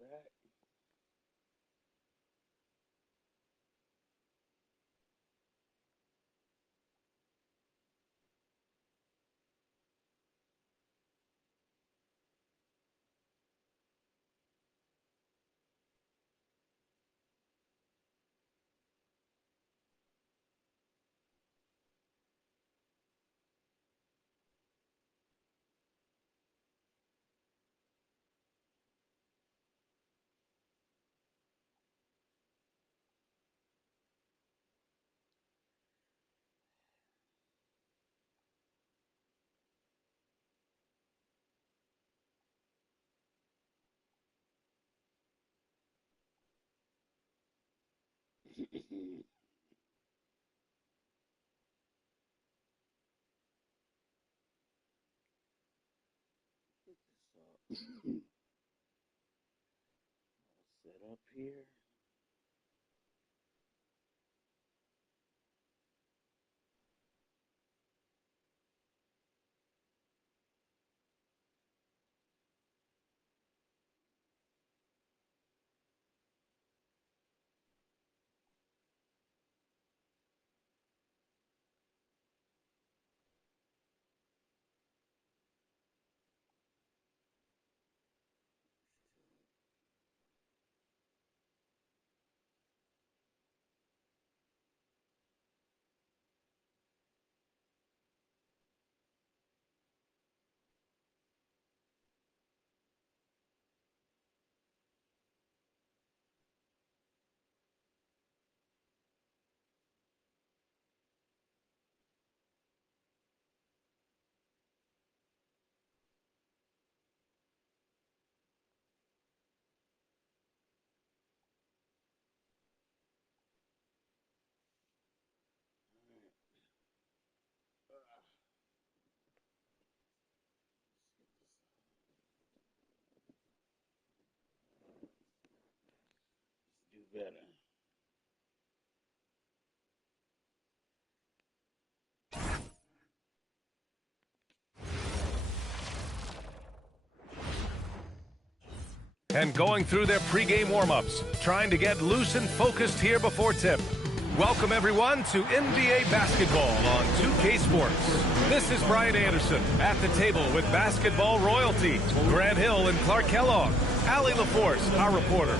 back. Set up here. Let's do better. And going through their pregame warm-ups, trying to get loose and focused here before tip. Welcome, everyone, to NBA basketball on 2K Sports. This is Brian Anderson at the table with basketball royalty, Grant Hill and Clark Kellogg, Allie LaForce, our reporter.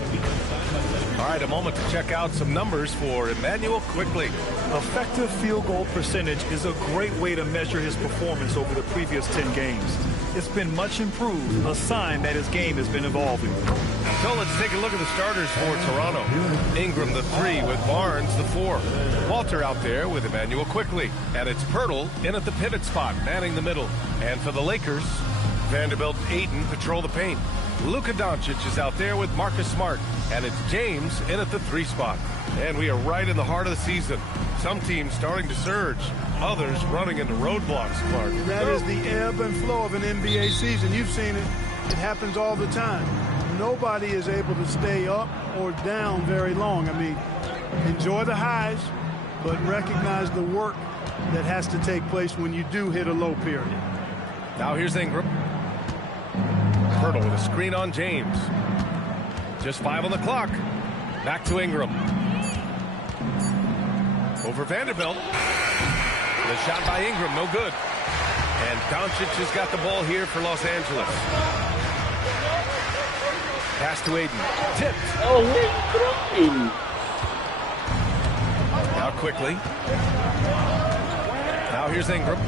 All right, a moment to check out some numbers for Emmanuel quickly. Effective field goal percentage is a great way to measure his performance over the previous 10 games. It's been much improved, a sign that his game has been evolving. So let's take a look at the starters for Toronto. Ingram the 3 with Barnes the 4. Walter out there with Emmanuel quickly. And it's Pirtle in at the pivot spot, manning the middle. And for the Lakers, Vanderbilt and Ayton patrol the paint. Luka Doncic is out there with Marcus Smart. And it's James in at the 3 spot. And we are right in the heart of the season. Some teams starting to surge, others running into roadblocks, Clark. That is the ebb and flow of an NBA season. You've seen it. It happens all the time. Nobody is able to stay up or down very long. I mean, enjoy the highs, but recognize the work that has to take place when you do hit a low period. Now here's Ingram. Pirtle with a screen on James. Just 5 on the clock. Back to Ingram. Over Vanderbilt. The shot by Ingram, no good. And Doncic has got the ball here for Los Angeles. Pass to Ayton. Tipped. Oh, where are you throwing? Now quickly. Now here's Ingram.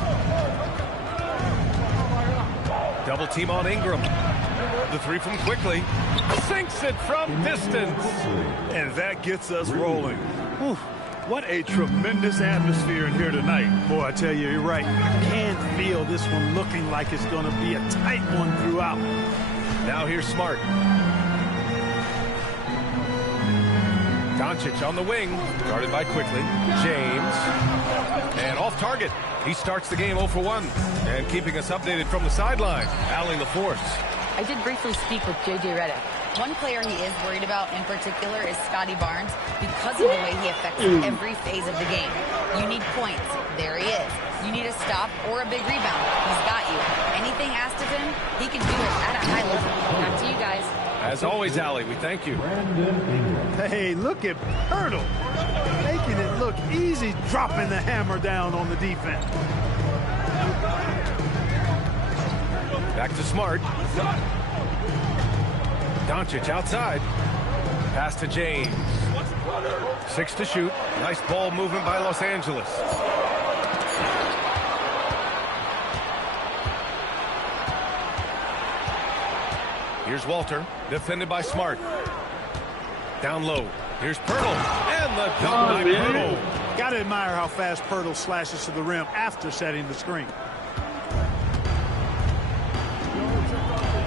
Double team on Ingram. The 3 from quickly. Sinks it from distance. And that gets us rolling. Whew. What a tremendous atmosphere in here tonight. Boy, I tell you, you're right. I can feel this one looking like it's going to be a tight one throughout. Now here's Smart. Doncic on the wing, guarded by quickly. James. And off target. He starts the game 0 for 1. And keeping us updated from the sideline, Allie LaForce. I did briefly speak with J.J. Redick. One player he is worried about in particular is Scotty Barnes because of the way he affects every phase of the game. You need points. There he is. You need a stop or a big rebound. He's got you. Anything asked of him, he can do it at a high level. Back to you guys. As always, Allie, we thank you. Hey, look at Pirtle, making it look easy, dropping the hammer down on the defense. Back to Smart. Doncic outside. Pass to James. 6 to shoot. Nice ball movement by Los Angeles. Here's Walter, defended by Smart. Down low. Here's Pirtle, and the dunk by Pirtle. Got to admire how fast Pirtle slashes to the rim after setting the screen.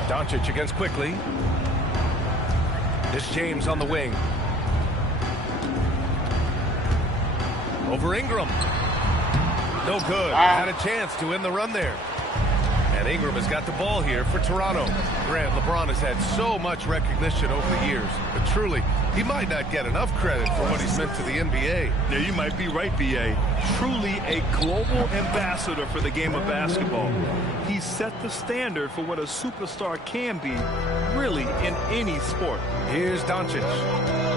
Doncic against quickly. This James on the wing. Over Ingram. No good. Had a chance to win the run there. And Ingram has got the ball here for Toronto. Grant, LeBron has had so much recognition over the years, but truly, he might not get enough credit for what he's meant to the NBA. Yeah, you might be right, B.A. Truly a global ambassador for the game of basketball. He set the standard for what a superstar can be, really, in any sport. Here's Doncic.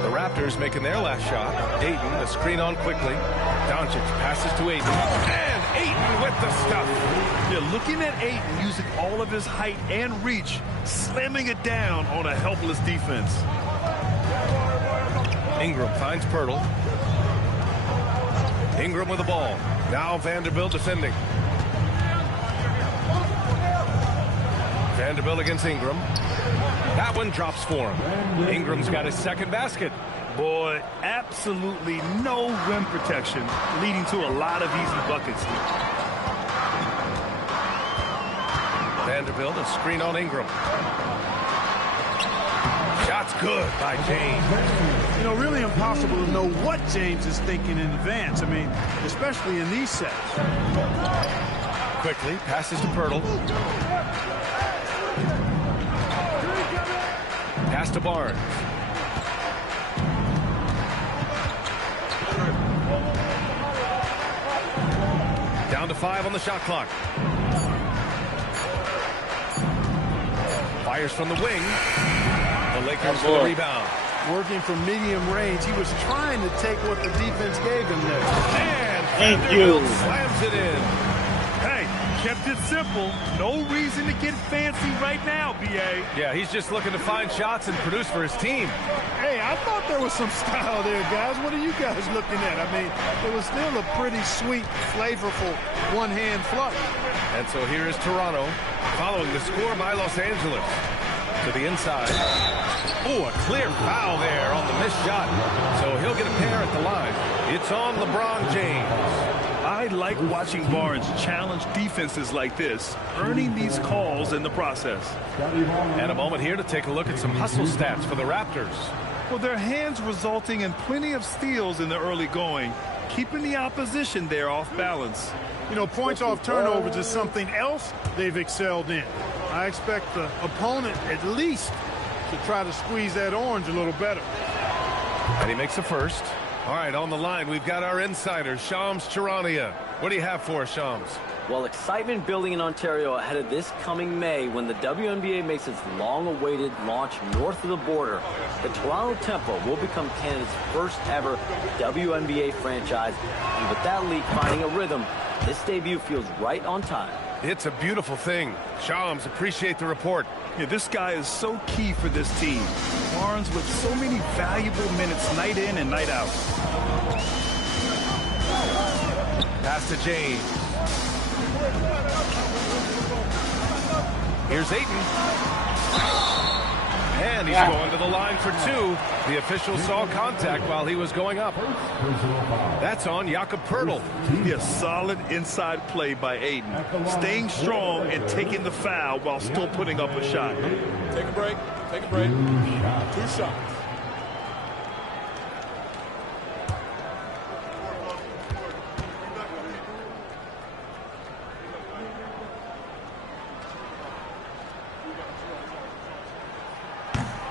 The Raptors making their last shot. Ayton, the screen on quickly. Doncic passes to Ayton. And Ayton with the stuff. Yeah, looking at Ayton using all of his height and reach, slamming it down on a helpless defense. Ingram finds Pirtle. Ingram with the ball. Now Vanderbilt defending. Vanderbilt against Ingram. That one drops for him. Ingram's got his second basket. Boy, absolutely no rim protection, leading to a lot of easy buckets. Vanderbilt, a screen on Ingram. Shot's good by James. You know, really impossible to know what James is thinking in advance. I mean, especially in these sets. Quickly, passes to Pirtle. Pass to Barnes. Down to 5 on the shot clock. Fires from the wing. The Lakers for the rebound. Working from medium range, he was trying to take what the defense gave him there. And Thank you. slams it in. Hey, kept it simple. No reason to get fancy right now, B.A. Yeah, he's just looking to find shots and produce for his team. Hey, I thought there was some style there, guys. What are you guys looking at? I mean, it was still a pretty sweet, flavorful one-hand flush. And so here is Toronto following the score by Los Angeles. To the inside. Oh, a clear foul there on the missed shot. So he'll get a pair at the line. It's on LeBron James. I like watching Barnes challenge defenses like this, earning these calls in the process. And a moment here to take a look at some hustle stats for the Raptors. Well, their hands resulting in plenty of steals in the early going, keeping the opposition there off balance. You know, points off turnovers is something else they've excelled in. I expect the opponent at least to try to squeeze that orange a little better. And he makes the first. All right, on the line, we've got our insider, Shams Charania. What do you have for us, Shams? Well, excitement building in Ontario ahead of this coming May when the WNBA makes its long-awaited launch north of the border. The Toronto Tempo will become Canada's first ever WNBA franchise. And with that league finding a rhythm, this debut feels right on time. It's a beautiful thing. Shams, appreciate the report. Yeah, this guy is so key for this team. Barnes with so many valuable minutes night in and night out. Pass to James. Here's Ayton. And he's going to the line for 2. The official saw contact while he was going up. That's on Jakob Poeltl. A solid inside play by Ayton, staying strong and taking the foul while still putting up a shot. Take a break. Take a break. 2 shots.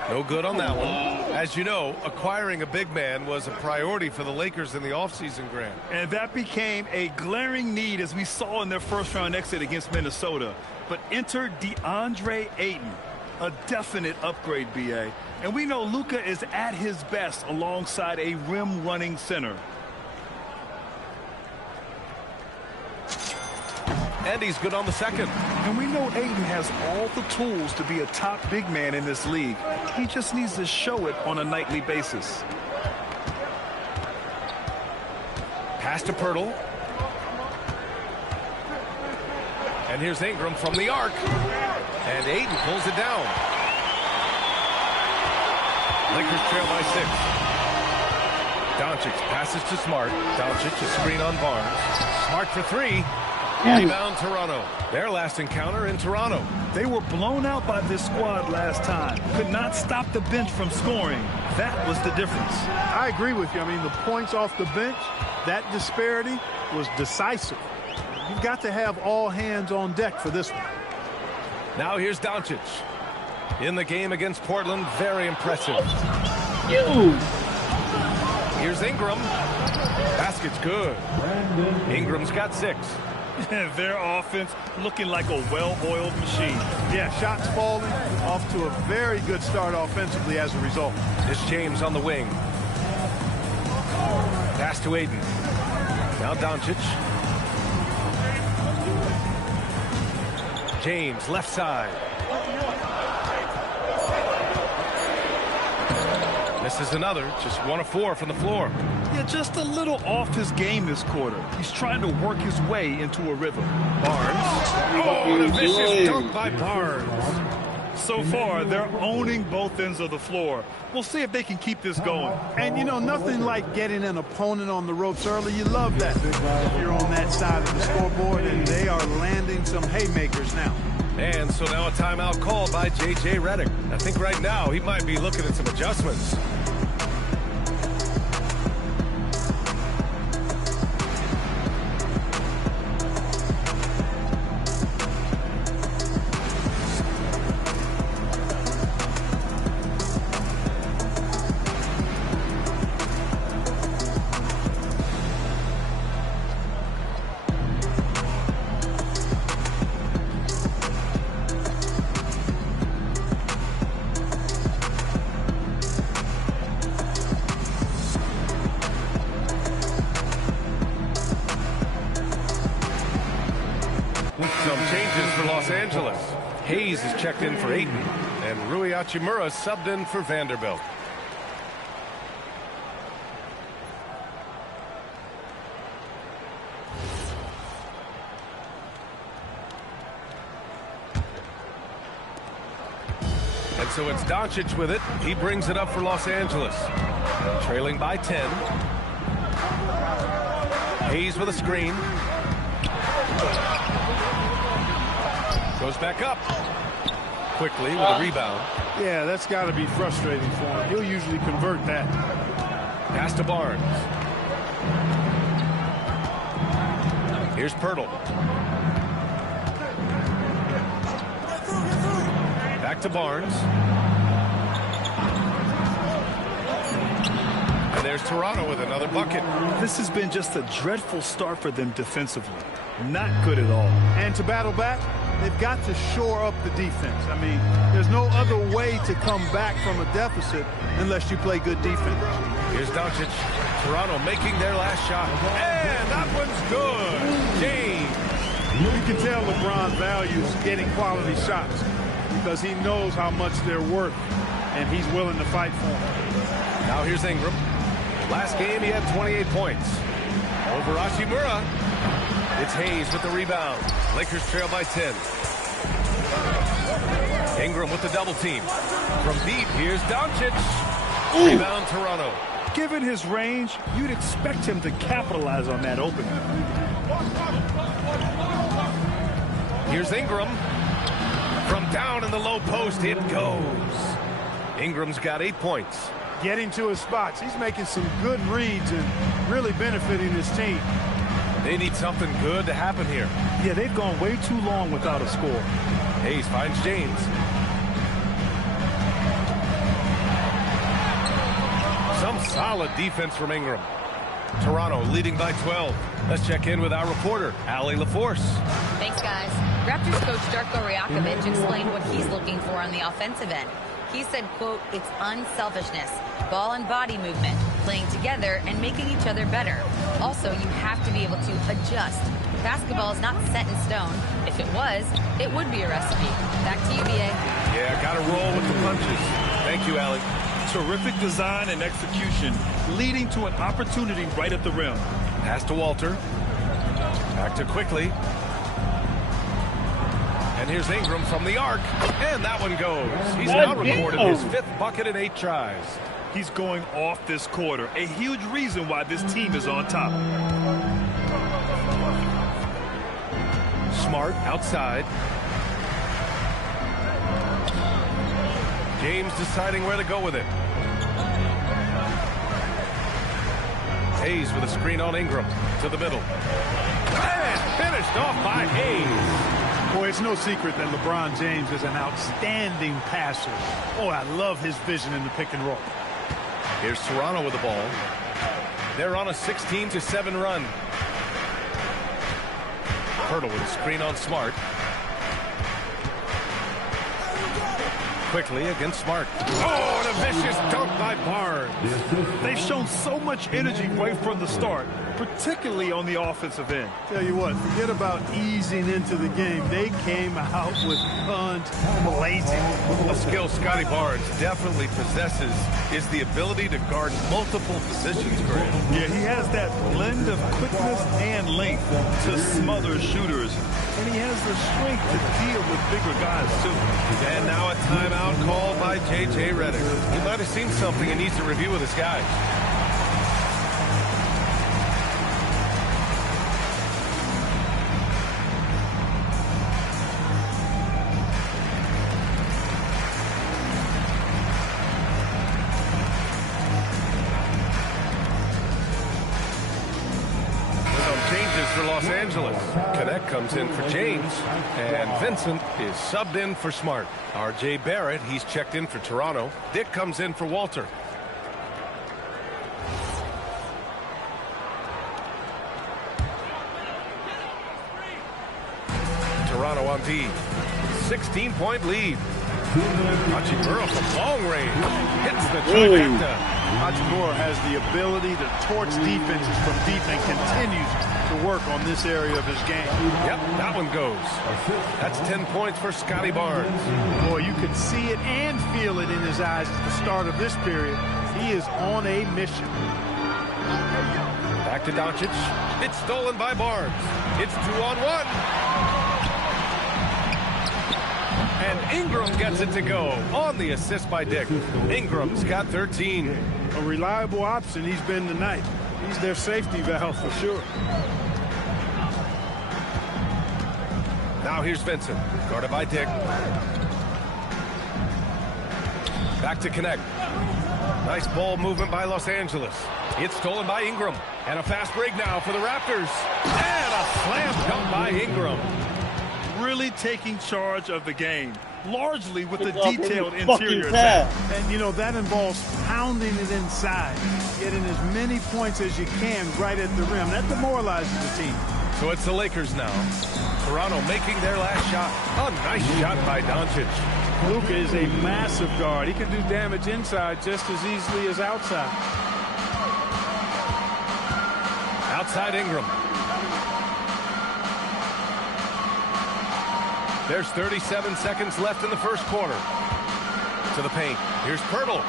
No good on that one. As you know, acquiring a big man was a priority for the Lakers in the offseason, Grant. And that became a glaring need as we saw in their first round exit against Minnesota. But enter DeAndre Ayton, A definite upgrade, BA. And we know Luka is at his best alongside a rim-running center. And he's good on the second. And we know Ayton has all the tools to be a top big man in this league. He just needs to show it on a nightly basis. Pass to Pirtle. And here's Ingram from the arc. And Ayton pulls it down. Lakers trail by 6. Doncic passes to Smart. Doncic a screen on Barnes. Smart for 3. Rebound Toronto. Their last encounter in Toronto. They were blown out by this squad last time. Could not stop the bench from scoring. That was the difference. I agree with you. I mean, the points off the bench, that disparity was decisive. You've got to have all hands on deck for this one. Now here's Doncic. In the game against Portland, very impressive. Here's Ingram. Basket's good. Ingram's got 6. Their offense looking like a well-oiled machine. Yeah, shots falling, off to a very good start offensively as a result. It's James on the wing. Pass to Ayton. Now Doncic. James, left side. Misses another, just 1 of 4 from the floor. Yeah, just a little off his game this quarter. He's trying to work his way into a rhythm. Barnes. Oh, the vicious dunk by Barnes. So far, they're owning both ends of the floor. We'll see if they can keep this going. And, you know, nothing like getting an opponent on the ropes early. You love that. If you're on that side of the scoreboard, and they are landing some haymakers now. And so now a timeout called by J.J. Redick. I think right now he might be looking at some adjustments. Some changes for Los Angeles. Hayes is checked in for Ayton, and Rui Hachimura subbed in for Vanderbilt. And so it's Doncic with it. He brings it up for Los Angeles. Trailing by 10. Hayes with a screen. Goes back up. Quickly with a rebound. Yeah, that's got to be frustrating for him. He'll usually convert that. Pass to Barnes. Here's Pirtle. Back to Barnes. And there's Toronto with another bucket. This has been just a dreadful start for them defensively. Not good at all. And to battle back, they've got to shore up the defense. I mean, there's no other way to come back from a deficit unless you play good defense. Here's Doncic. Toronto making their last shot. And that one's good. James. You can tell LeBron values getting quality shots because he knows how much they're worth, and he's willing to fight for them. Now here's Ingram. Last game he had 28 points. Over Hachimura. It's Hayes with the rebound. Lakers trail by 10. Ingram with the double team. From deep, here's Doncic. Rebound Toronto. Given his range, you'd expect him to capitalize on that opening. Here's Ingram. From down in the low post, it goes. Ingram's got 8 points. Getting to his spots. He's making some good reads and really benefiting his team. They need something good to happen here. Yeah, they've gone way too long without a score. Hayes finds James. Some solid defense from Ingram. Toronto leading by 12. Let's check in with our reporter, Allie LaForce. Thanks, guys. Raptors coach Darko Rajakovic explained what he's looking for on the offensive end. He said, quote, it's unselfishness, ball and body movement, playing together and making each other better. Also, you have to be able to adjust. Basketball is not set in stone. If it was, it would be a recipe. Back to you, B.A. Yeah, got to roll with the punches. Thank you, Allie. Terrific design and execution, leading to an opportunity right at the rim. Pass to Walter. Back to Quickly. And here's Ingram from the arc. And that one goes. He's now recorded his 5th bucket in 8 tries. He's going off this quarter. A huge reason why this team is on top. Smart outside. James deciding where to go with it. Hayes with a screen on Ingram. To the middle. And finished off by Hayes. Boy, it's no secret that LeBron James is an outstanding passer. Oh, I love his vision in the pick and roll. Here's Toronto with the ball. They're on a 16-7 run. Hurdle with a screen on Smart. Quickly against Smart. Oh, and a vicious dunk by Barnes. They've shown so much energy right from the start, particularly on the offensive end. Tell you what, forget about easing into the game. They came out with guns blazing. A skill Scotty Barnes definitely possesses is the ability to guard multiple positions, Graham. Yeah, he has that blend of quickness and length to smother shooters. And he has the strength to deal with bigger guys, too. And now a timeout called by J.J. Redick. He might have seen something and needs to review with his guys. For Los Angeles. Connect comes in for James, and Vincent is subbed in for Smart. R.J. Barrett, he's checked in for Toronto. Dick comes in for Walter. Toronto on D. 16-point lead. Hachimura from long range hits the trifecta. Hachimura has the ability to torch defenses from deep and continues to work on this area of his game. Yep, that one goes. That's 10 points for Scotty Barnes. Boy, you could see it and feel it in his eyes at the start of this period. He is on a mission. Back to Doncic. It's stolen by Barnes. It's 2-on-1. And Ingram gets it to go on the assist by Dick. Ingram's got 13. A reliable option he's been tonight. He's their safety valve for sure. Now here's Vincent, guarded by Dick. Back to Connect. Nice ball movement by Los Angeles. It's stolen by Ingram. And a fast break now for the Raptors. And a slam dunk by Ingram. Really taking charge of the game, largely with the detailed interior attack. And, you know, that involves pounding it inside, getting as many points as you can right at the rim. That demoralizes the team. So it's the Lakers now. Toronto making their last shot. A nice shot by Doncic. Luka is a massive guard. He can do damage inside just as easily as outside. Outside Ingram. There's 37 seconds left in the first quarter. To the paint. Here's Pirtle.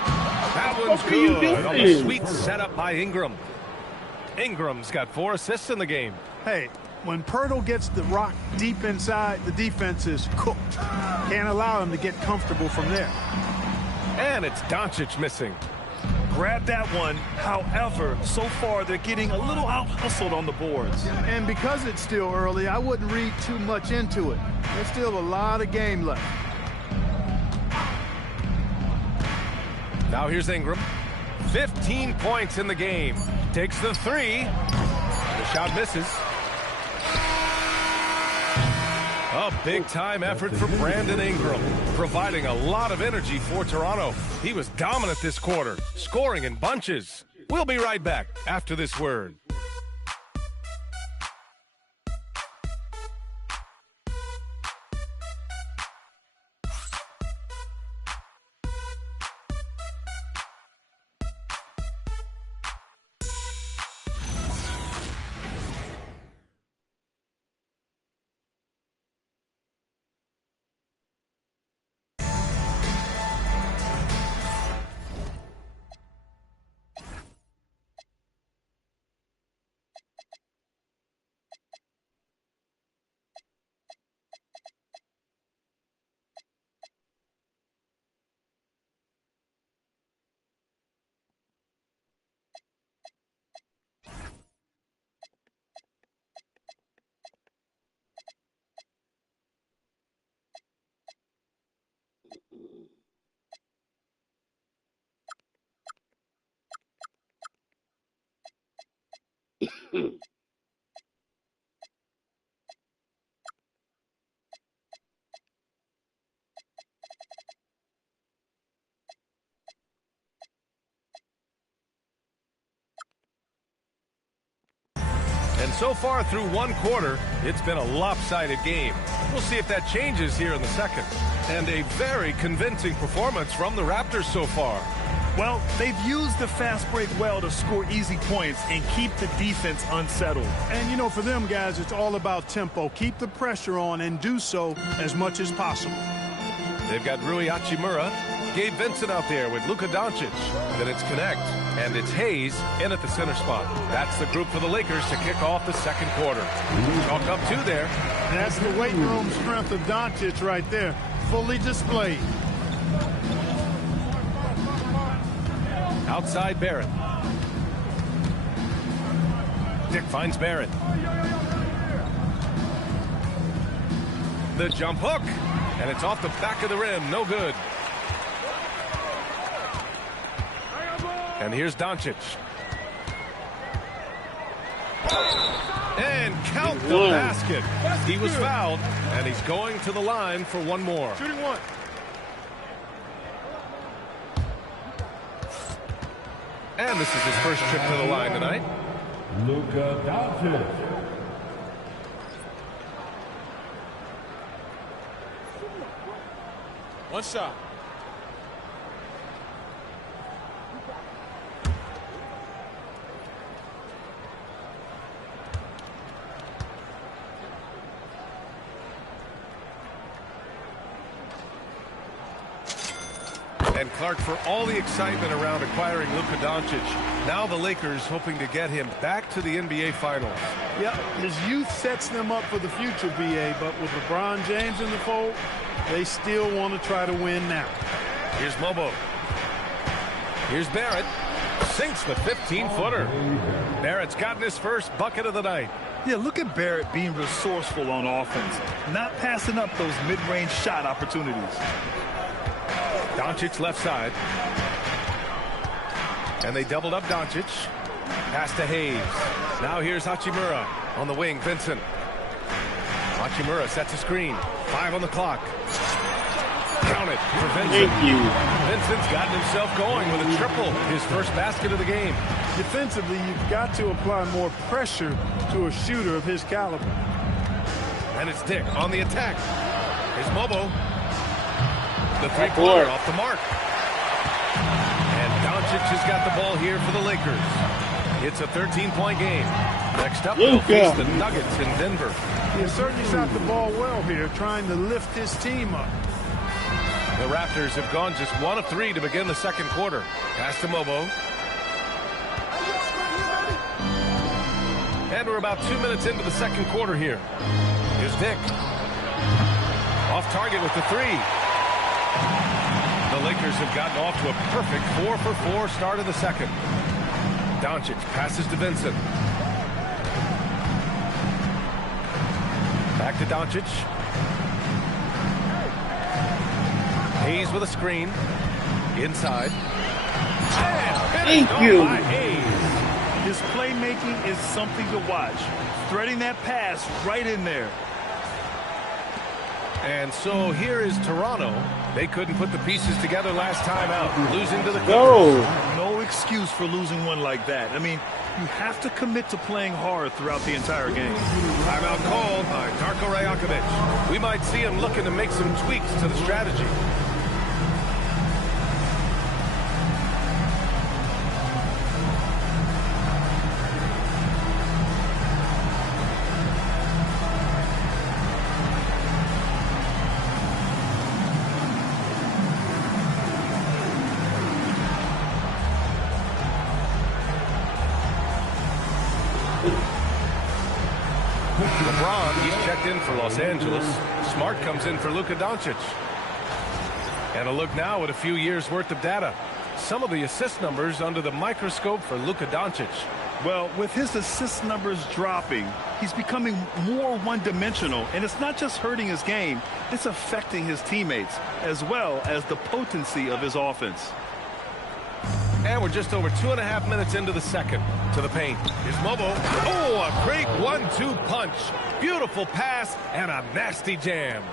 That one's good. On the sweet setup by Ingram. Ingram's got 4 assists in the game. Hey, when Pirtle gets the rock deep inside, the defense is cooked. Can't allow him to get comfortable from there. And it's Doncic missing. Grab that one. However, so far they're getting a little out-hustled on the boards. And because it's still early, I wouldn't read too much into it. There's still a lot of game left. Now here's Ingram. 15 points in the game. Takes the 3. The shot misses. A big-time effort for Brandon Ingram, providing a lot of energy for Toronto. He was dominant this quarter, scoring in bunches. We'll be right back after this word. So far through one quarter, it's been a lopsided game. We'll see if that changes here in the second. And a very convincing performance from the Raptors so far. Well, they've used the fast break well to score easy points and keep the defense unsettled. And, you know, for them guys, it's all about tempo. Keep the pressure on and do so as much as possible. They've got Rui Hachimura, Gabe Vincent out there with Luka Doncic. Then it's Connect, and it's Hayes in at the center spot. That's the group for the Lakers to kick off the second quarter. Chalk up two there. That's the weight room strength of Doncic right there, fully displayed. Outside Barrett. Dick finds Barrett. The jump hook, and it's off the back of the rim, no good. And here's Doncic. And count the basket. He was fouled, and he's going to the line for one more. Shooting one. And this is his first trip to the line tonight. Luka Doncic. One shot. And Clark, for all the excitement around acquiring Luka Doncic, now the Lakers hoping to get him back to the NBA Finals. Yep, his youth sets them up for the future, BA, but with LeBron James in the fold, they still want to try to win now. Here's Mobo. Here's Barrett. Sinks the 15-footer. Barrett's gotten his first bucket of the night. Yeah, look at Barrett being resourceful on offense, not passing up those mid-range shot opportunities. Doncic left side. And they doubled up Doncic. Pass to Hayes. Now here's Hachimura on the wing. Vincent. Hachimura sets a screen. 5 on the clock. Count it for Vincent. Thank you. Vincent's gotten himself going with a triple. His first basket of the game. Defensively, you've got to apply more pressure to a shooter of his caliber. And it's Dick on the attack. Here's Mobo. The three-pointer off the mark. And Doncic has got the ball here for the Lakers. It's a 13-point game. Next up, they'll face the Nuggets in Denver. He certainly shot the ball well here, trying to lift his team up. The Raptors have gone just 1 of 3 to begin the second quarter. Pass to Mobo. And we're about 2 minutes into the second quarter here. Here's Dick. Off target with the three. The Lakers have gotten off to a perfect 4-for-4 start in the second. Doncic passes to Vincent. Back to Doncic. Hayes with a screen. Inside. Thank you. His playmaking is something to watch. Threading that pass right in there. And so here is Toronto. They couldn't put the pieces together last time out, losing to the Clippers. No excuse for losing one like that. I mean, you have to commit to playing hard throughout the entire game. Timeout called by Darko Rajakovic. We might see him looking to make some tweaks to the strategy. LeBron, he's checked in for Los Angeles. Smart comes in for Luka Doncic. And a look now at a few years' worth of data. Some of the assist numbers under the microscope for Luka Doncic. Well, with his assist numbers dropping, he's becoming more one-dimensional, and it's not just hurting his game, it's affecting his teammates, as well as the potency of his offense. And we're just over 2.5 minutes into the second. To the paint. Here's Mobo. Oh, a great 1-2 punch. Beautiful pass and a nasty jam.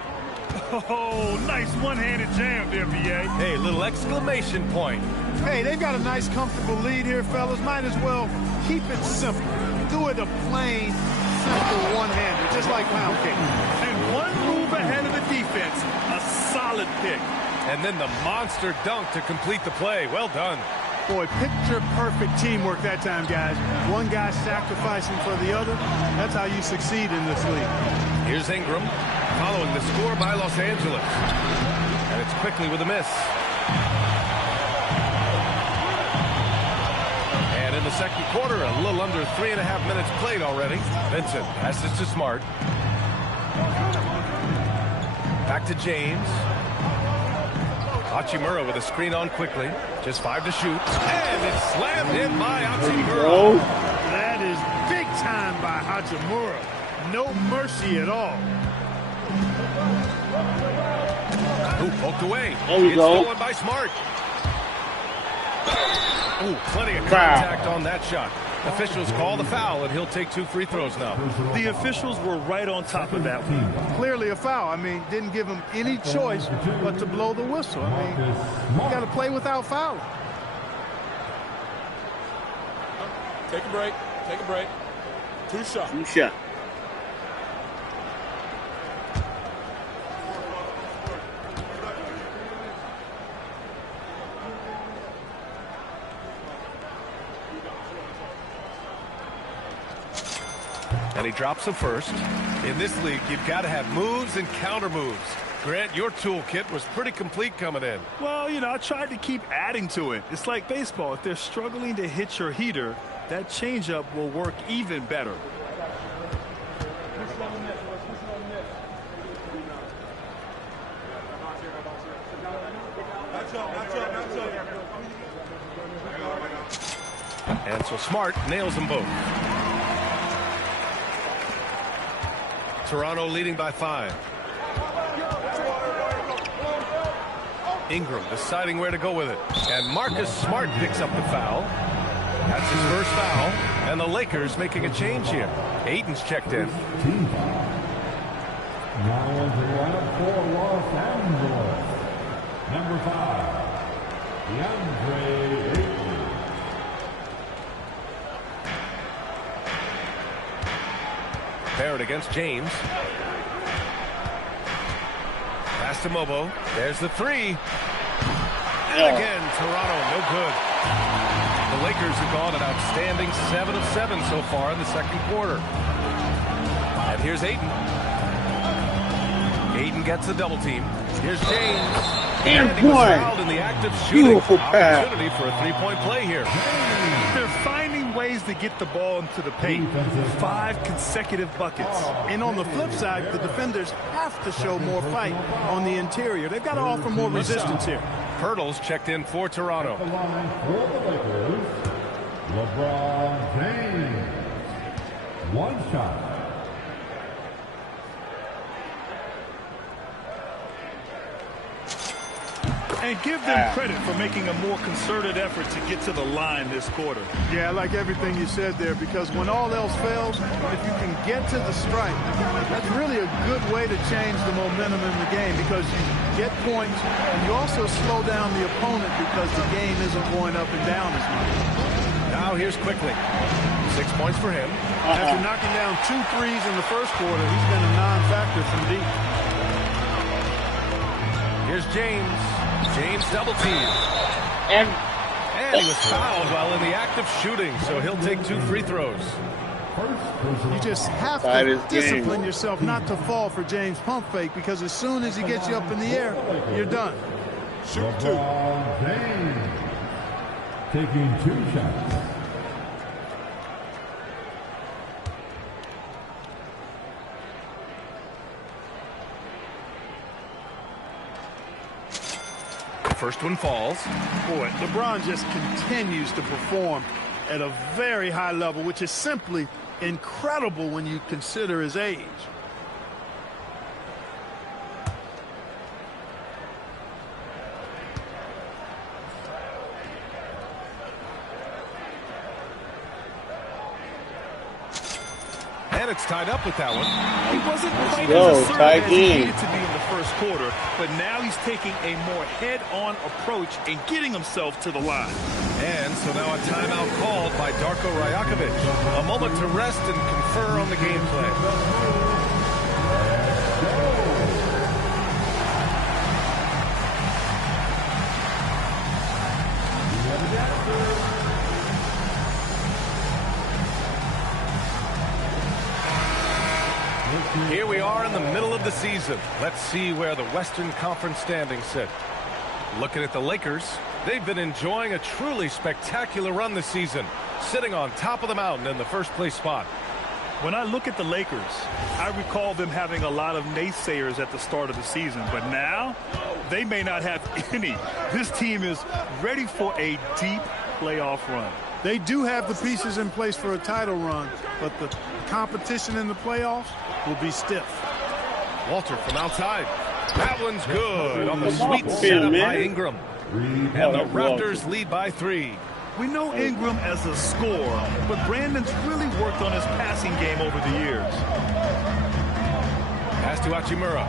Oh, nice one-handed jam there, BA. Hey, little exclamation point. Hey, they've got a nice, comfortable lead here, fellas. Might as well keep it simple. threw it a plain, simple one-hander, just like pound cake. And one move ahead of the defense. A solid pick. And then the monster dunk to complete the play. Well done. Boy, picture-perfect teamwork that time, guys. One guy sacrificing for the other. That's how you succeed in this league. Here's Ingram following the score by Los Angeles. And it's quickly with a miss. And in the second quarter, a little under 3.5 minutes played already. Vincent passes to Smart. Back to James. Hachimura with a screen on quickly. Just 5 to shoot. And it's slammed in by Hachimura. That is big time by Hachimura. No mercy at all. Ooh, poked away. There we It's go. stolen by Smart. Ooh, plenty of contact on that shot. Officials call the foul, and he'll take 2 free throws now. The officials were right on top of that one. Clearly a foul. I mean, didn't give him any choice but to blow the whistle. I mean, you got to play without fouling. Take a break. Take a break. 2 shots. Two shot. And he drops the first. In this league, you've got to have moves and counter moves. Grant, your toolkit was pretty complete coming in. Well, you know, I tried to keep adding to it. It's like baseball. If they're struggling to hit your heater, that changeup will work even better. And so Smart nails them both. Toronto leading by 5. Ingram deciding where to go with it. And Marcus Smart picks up the foul. That's his first foul. And the Lakers making a change here. Aiton's checked in. Now into the lineup for Los Angeles. Number 5, DeAndre Ayton. Barrett against James. Pass to Mobo. There's the 3. And again, Toronto, no good. The Lakers have gone an outstanding 7 of 7 so far in the second quarter. And here's Ayton. Ayton gets the double team. Here's James. And he was one. fouled in the act of shooting. Beautiful pass. Opportunity for a 3-point play here. They're finding ways to get the ball into the paint. 5 consecutive buckets. And on the flip side, the defenders have to show more fight on the interior. They've got to offer more resistance here. Pirtle's checked in for Toronto. The line for the Lakers, LeBron James. 1 shot. And give them credit for making a more concerted effort to get to the line this quarter. Yeah, I like everything you said there, because when all else fails, if you can get to the stripe, that's really a good way to change the momentum in the game, because you get points and you also slow down the opponent because the game isn't going up and down as much. Now here's Quickly. 6 points for him. After knocking down 2 threes in the first quarter, he's been a non-factor from deep. Here's James. James double team. And And he was fouled while in the act of shooting, so he'll take 2 free throws. You just have That to is discipline game. yourself not to fall for James' pump fake, because as soon as he gets you up in the air, you're done. Shoot 2. LeBron James taking 2 shots. The first one falls. Boy, LeBron just continues to perform at a very high level, which is simply incredible when you consider his age. And And it's tied up with that one. He wasn't quite go, as assertive tight as he game. needed to be in the first quarter, but now he's taking a more head-on approach and getting himself to the line. And so now a timeout called by Darko Rajakovic. A moment to rest and confer on the game plan. Here we are in the middle of the season. Let's see where the Western Conference standings sit. Looking at the Lakers, they've been enjoying a truly spectacular run this season, sitting on top of the mountain in the first place spot. When I look at the Lakers, I recall them having a lot of naysayers at the start of the season, but now they may not have any. This team is ready for a deep playoff run. They do have the pieces in place for a title run, but the competition in the playoffs will be stiff. Walter from outside. That one's good on the sweet setup by Ingram. And the Raptors lead by 3. We know Ingram as a scorer, but Brandon's really worked on his passing game over the years. Pass to Hachimura.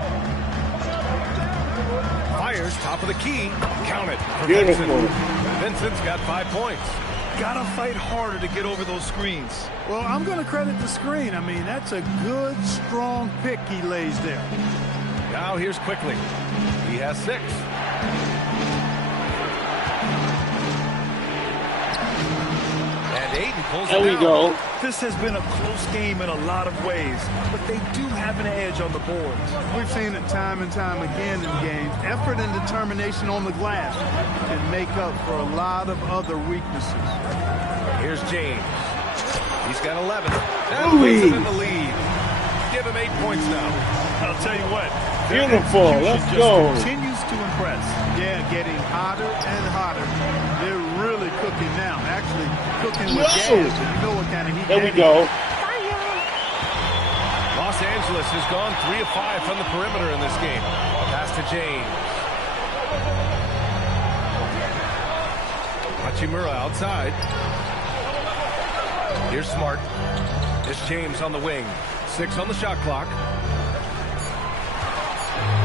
Fires top of the key. Count it for Beautiful. Vincent. Vincent's got 5 points. Gotta fight harder to get over those screens. Well, I'm going to credit the screen. I mean, that's a good, strong pick he lays there. Now here's Quickly. He has 6. And Aiden pulls it There we down. go. This has been a close game in a lot of ways, but they do have an edge on the boards. We've seen it time and time again in games. Effort and determination on the glass can make up for a lot of other weaknesses. Here's James. He's got 11. That puts it in the lead. Give him 8 points now. I'll tell you what. their Beautiful. execution Let's just go. continues to impress. Yeah, getting hotter and hotter. They're really cooking now. Actually, cooking with gas. So you know what kind of heat There we that go. is. Los Angeles has gone 3 of 5 from the perimeter in this game. Pass to James. Hachimura outside. Here's Smart. It's James on the wing. 6 on the shot clock.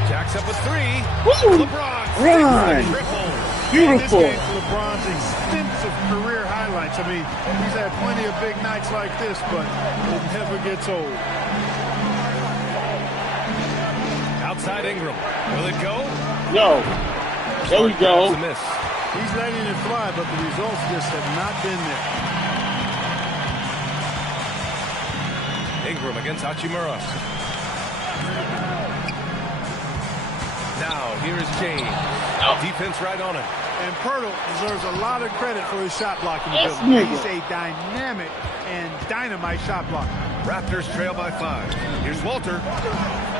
Jacks up with 3. Woo! LeBron. Run. Triple. Beautiful. This game's LeBron's extensive career highlights. I mean, he's had plenty of big nights like this, but it never gets old. Outside Ingram. Will it go? No. There we go. That's a miss. He's letting it fly, but the results just have not been there. Ingram against Hachimura. Now, here is James. Defense right on him. And Pirtle deserves a lot of credit for his shot blocking Yes, ability. nigga. He's a dynamic and dynamite shot blocker. Raptors trail by 5. Here's Walter.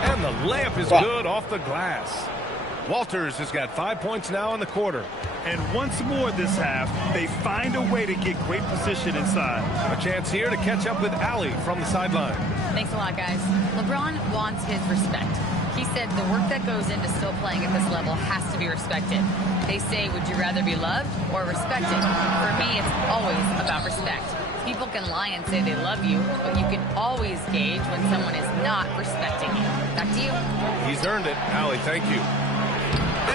And the layup is good off the glass. Walters has got 5 points now in the quarter. And once more this half, they find a way to get great position inside. A chance here to catch up with Allie from the sideline. Thanks a lot, guys. LeBron wants his respect. He said the work that goes into still playing at this level has to be respected. They say, would you rather be loved or respected? For me, it's always about respect. People can lie and say they love you, but you can always gauge when someone is not respecting you. Back to you. He's earned it. Allie, thank you.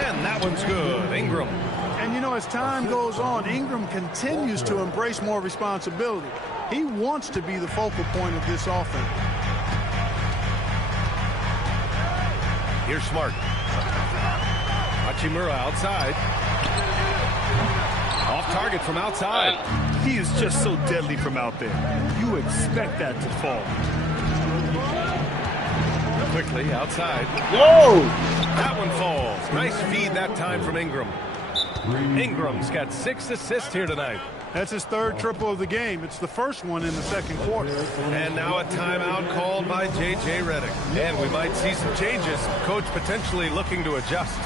And that one's good. Ingram. And, you know, as time goes on, Ingram continues to embrace more responsibility. He wants to be the focal point of this offense. Here's Smart. Hachimura outside. Off target from outside. He is just so deadly from out there. You expect that to fall. Quickly outside. No. That one falls. Nice feed that time from Ingram. Ingram's got 6 assists here tonight. That's his third triple of the game. It's the first one in the second quarter. And now a timeout called by J.J. Redick. And we might see some changes. Coach potentially looking to adjust.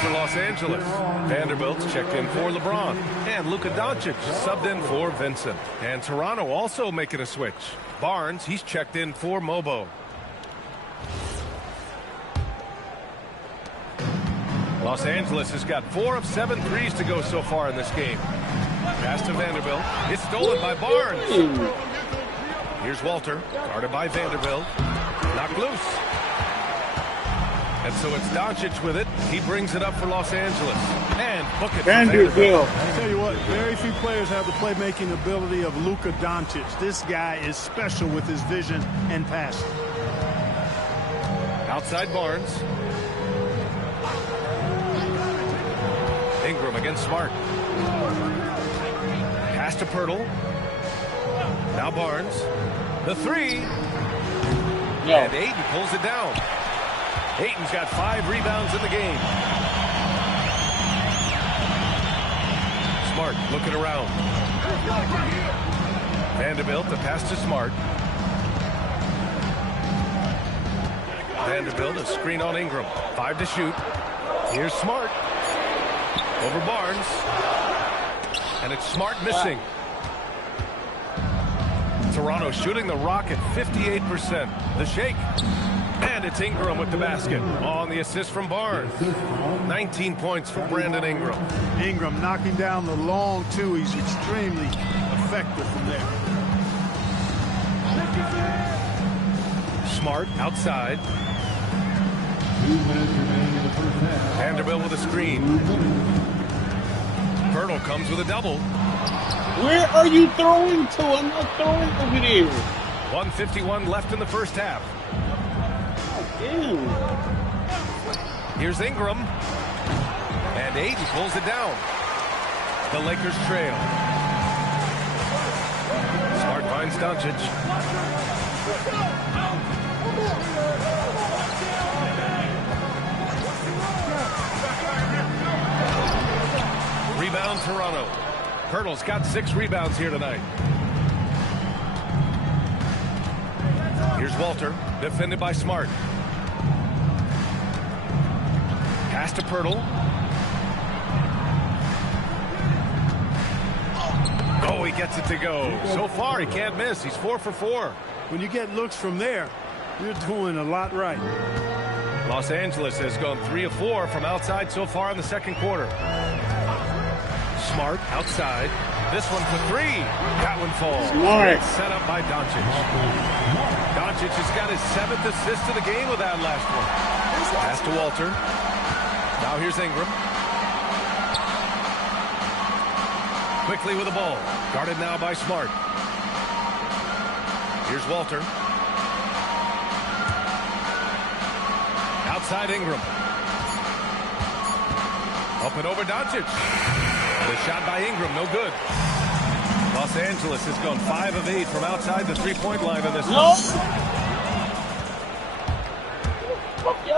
For Los Angeles. Vanderbilt's checked in for LeBron. And Luka Doncic subbed in for Vincent. And Toronto also making a switch. Barnes, he's checked in for Mobo. Los Angeles has got 4 of 7 threes to go so far in this game. Pass to Vanderbilt. It's stolen by Barnes. Here's Walter, guarded by Vanderbilt. Knocked loose. And so it's Doncic with it. He brings it up for Los Angeles. And book it for Vanderbilt. I tell you what, very few players have the playmaking ability of Luka Doncic. This guy is special with his vision and passing. Outside Barnes. Ingram against Smart. Pass to Pirtle. Now Barnes. The three. No. And Ayton pulls it down. Ayton's got 5 rebounds in the game. Smart looking around. Vanderbilt, the pass to Smart. Vanderbilt, a screen on Ingram. 5 to shoot. Here's Smart. Over Barnes. And it's Smart missing. Toronto shooting the rock at 58%. The shake. And it's Ingram with the basket on the assist from Barnes. 19 points for Brandon Ingram. Ingram knocking down the long two. He's extremely effective from there. Smart outside. Vanderbilt with a screen. Pirtle comes with a double. Where are you throwing to? I'm not throwing over there. 1:51 left in the first half. Ew. Here's Ingram. And Ayton pulls it down. The Lakers trail. Smart finds Doncic. Rebound Toronto. Pirtle's got 6 rebounds here tonight. Here's Walter, defended by Smart. Pass to Pirtle. Oh, he gets it to go. So far, he can't miss. He's 4 for 4. When you get looks from there, you're doing a lot right. Los Angeles has gone 3 of 4 from outside so far in the second quarter. Smart outside. This one for 3. That one falls. Smart. Set up by Doncic. Doncic has got his 7th assist of the game with that last one. Pass to Walter. Now here's Ingram. Quickly with the ball. Guarded now by Smart. Here's Walter. Outside Ingram. Up and over Doncic. The shot by Ingram, no good. Los Angeles has gone 5 of 8 from outside the three-point line in this one.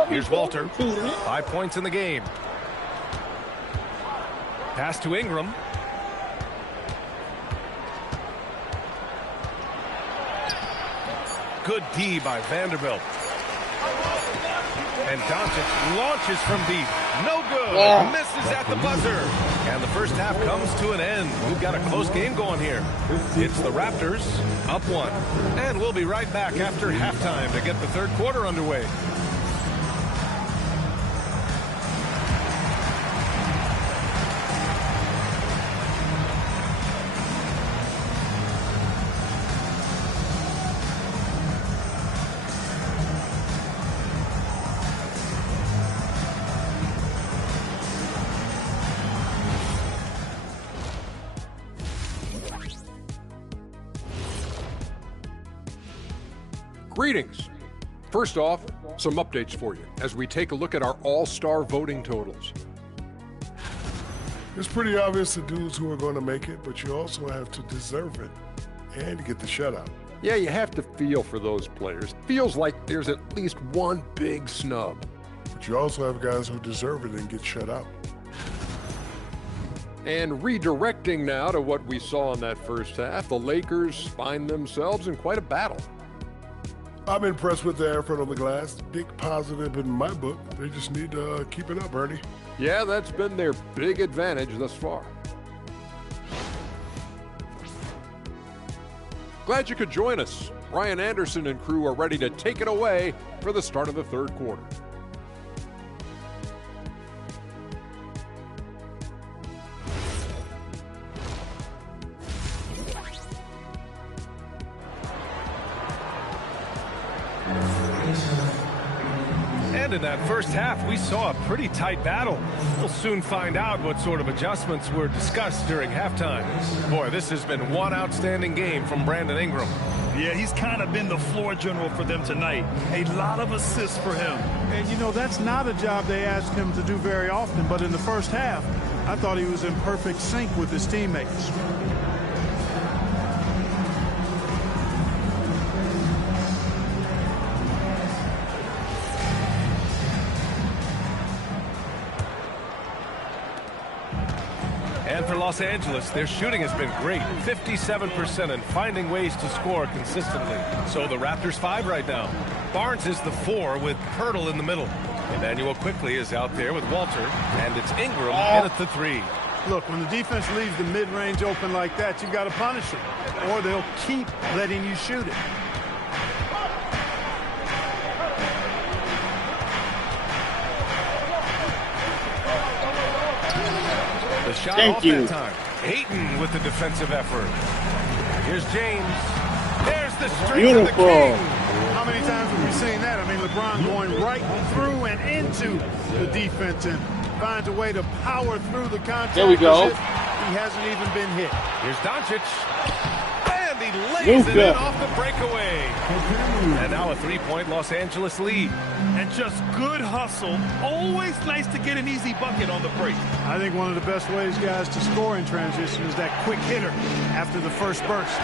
Here's Walter. 5 points in the game. Pass to Ingram. Good D by Vanderbilt. And Doncic launches from deep. No good. Misses at the buzzer. And the first half comes to an end. We've got a close game going here. It's the Raptors up 1. And we'll be right back after halftime to get the third quarter underway. Greetings. First off, some updates for you as we take a look at our all-star voting totals. It's pretty obvious the dudes who are going to make it, but you also have to deserve it and get the shutout. Yeah, you have to feel for those players. Feels like there's at least one big snub. But you also have guys who deserve it and get shut out. And redirecting now to what we saw in that first half, the Lakers find themselves in quite a battle. I'm impressed with their effort on the glass. Big positive in my book. They just need to keep it up, Ernie. Yeah, that's been their big advantage thus far. Glad you could join us. Brian Anderson and crew are ready to take it away for the start of the third quarter. And in that first half, we saw a pretty tight battle. We'll soon find out what sort of adjustments were discussed during halftime. Boy, this has been one outstanding game from Brandon Ingram. Yeah, he's kind of been the floor general for them tonight. A lot of assists for him. And, you know, that's not a job they ask him to do very often. But in the first half, I thought he was in perfect sync with his teammates. And for Los Angeles, their shooting has been great, 57%, and finding ways to score consistently. So the Raptors 5 right now. Barnes is the 4 with Pirtle in the middle. Emmanuel quickly is out there with Walter, and it's Ingram in at the 3. Look, when the defense leaves the mid-range open like that, you've got to punish them, or they'll keep letting you shoot it. The shot off that time. Ayton with the defensive effort. Here's James. There's the streak of the king. How many times have we seen that? I mean, LeBron going right through and into the defense and finds a way to power through the contact. There we go. He hasn't even been hit. Here's Doncic. And he lays it in off the breakaway. And now a 3-point Los Angeles lead. And just good hustle. Always nice to get an easy bucket on the break. I think one of the best ways, guys, to score in transition is that quick hitter after the first burst.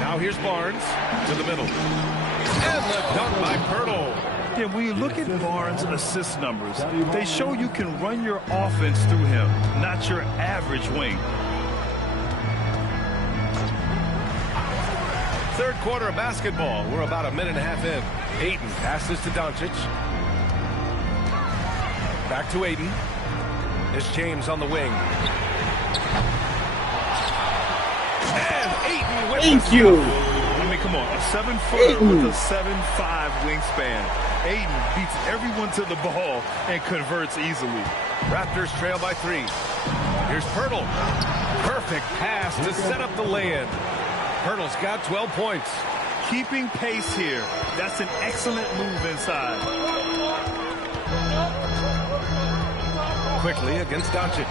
Now here's Barnes to the middle. And the dunk by Pirtle. Yeah, when you look at Barnes' assist numbers, they show you can run your offense through him, not your average wing. Third quarter of basketball. We're about a minute and a half in. Ayton passes to Doncic. Back to Ayton. Here's James on the wing. And Ayton with Thank you. I mean, come on. A 7-footer with a 7'5" wingspan. Ayton beats everyone to the ball and converts easily. Raptors trail by 3. Here's Pirtle. Perfect pass to set up the lay-in. Pirtle's got 12 points. Keeping pace here. That's an excellent move inside. Quickly against Doncic.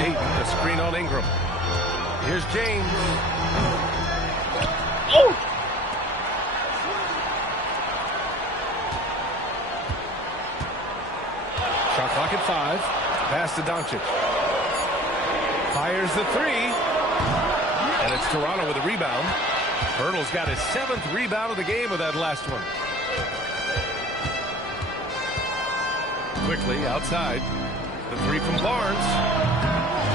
Ayton, a screen on Ingram. Here's James. Oh! Shot clock at 5. Pass to Doncic. Fires the 3. And it's Toronto with a rebound. Pirtle's got his 7th rebound of the game with that last one. Quickly outside. The 3 from Barnes.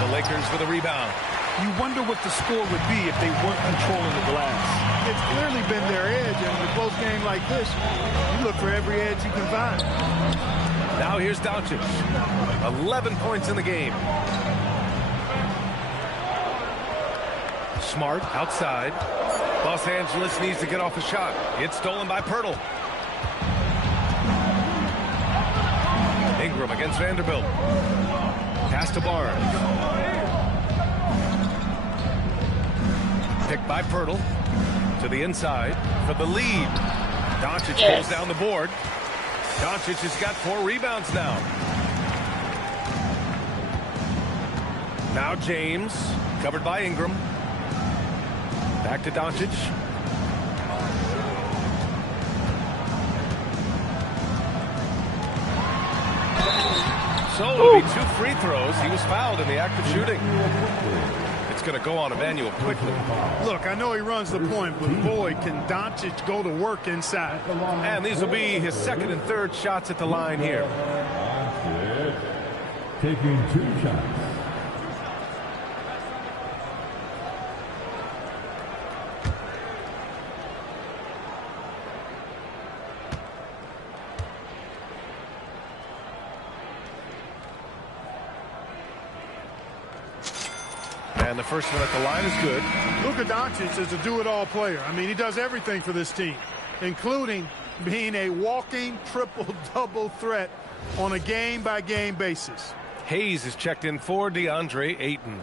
The Lakers with a rebound. You wonder what the score would be if they weren't controlling the glass. It's clearly been their edge, and in a close game like this, you look for every edge you can find. Now here's Doncic. 11 points in the game. Smart outside. Los Angeles needs to get off a shot. It's stolen by Pirtle. Ingram against Vanderbilt. Pass to Barnes. Picked by Pirtle. To the inside for the lead. Doncic pulls down the board. Doncic has got 4 rebounds now. Now James, covered by Ingram. Back to Doncic. So it'll be 2 free throws. He was fouled in the act of shooting. It's going to go on Emmanuel quickly. Look, I know he runs the point, but boy, can Doncic go to work inside. And these will be his 2nd and 3rd shots at the line here. Taking 2 shots. And the first one at the line is good. Luka Doncic is a do-it-all player. I mean, he does everything for this team, including being a walking triple-double threat on a game-by-game basis. Hayes is checked in for DeAndre Ayton.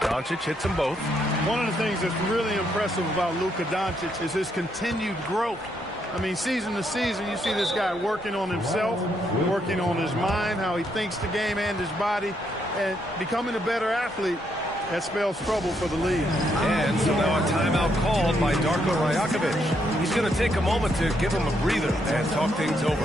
Doncic hits them both. One of the things that's really impressive about Luka Doncic is his continued growth. I mean, season to season, you see this guy working on himself, working on his mind, how he thinks the game and his body, and becoming a better athlete. That spells trouble for the league. And so now a timeout called by Darko Rajakovic. He's going to take a moment to give him a breather and talk things over.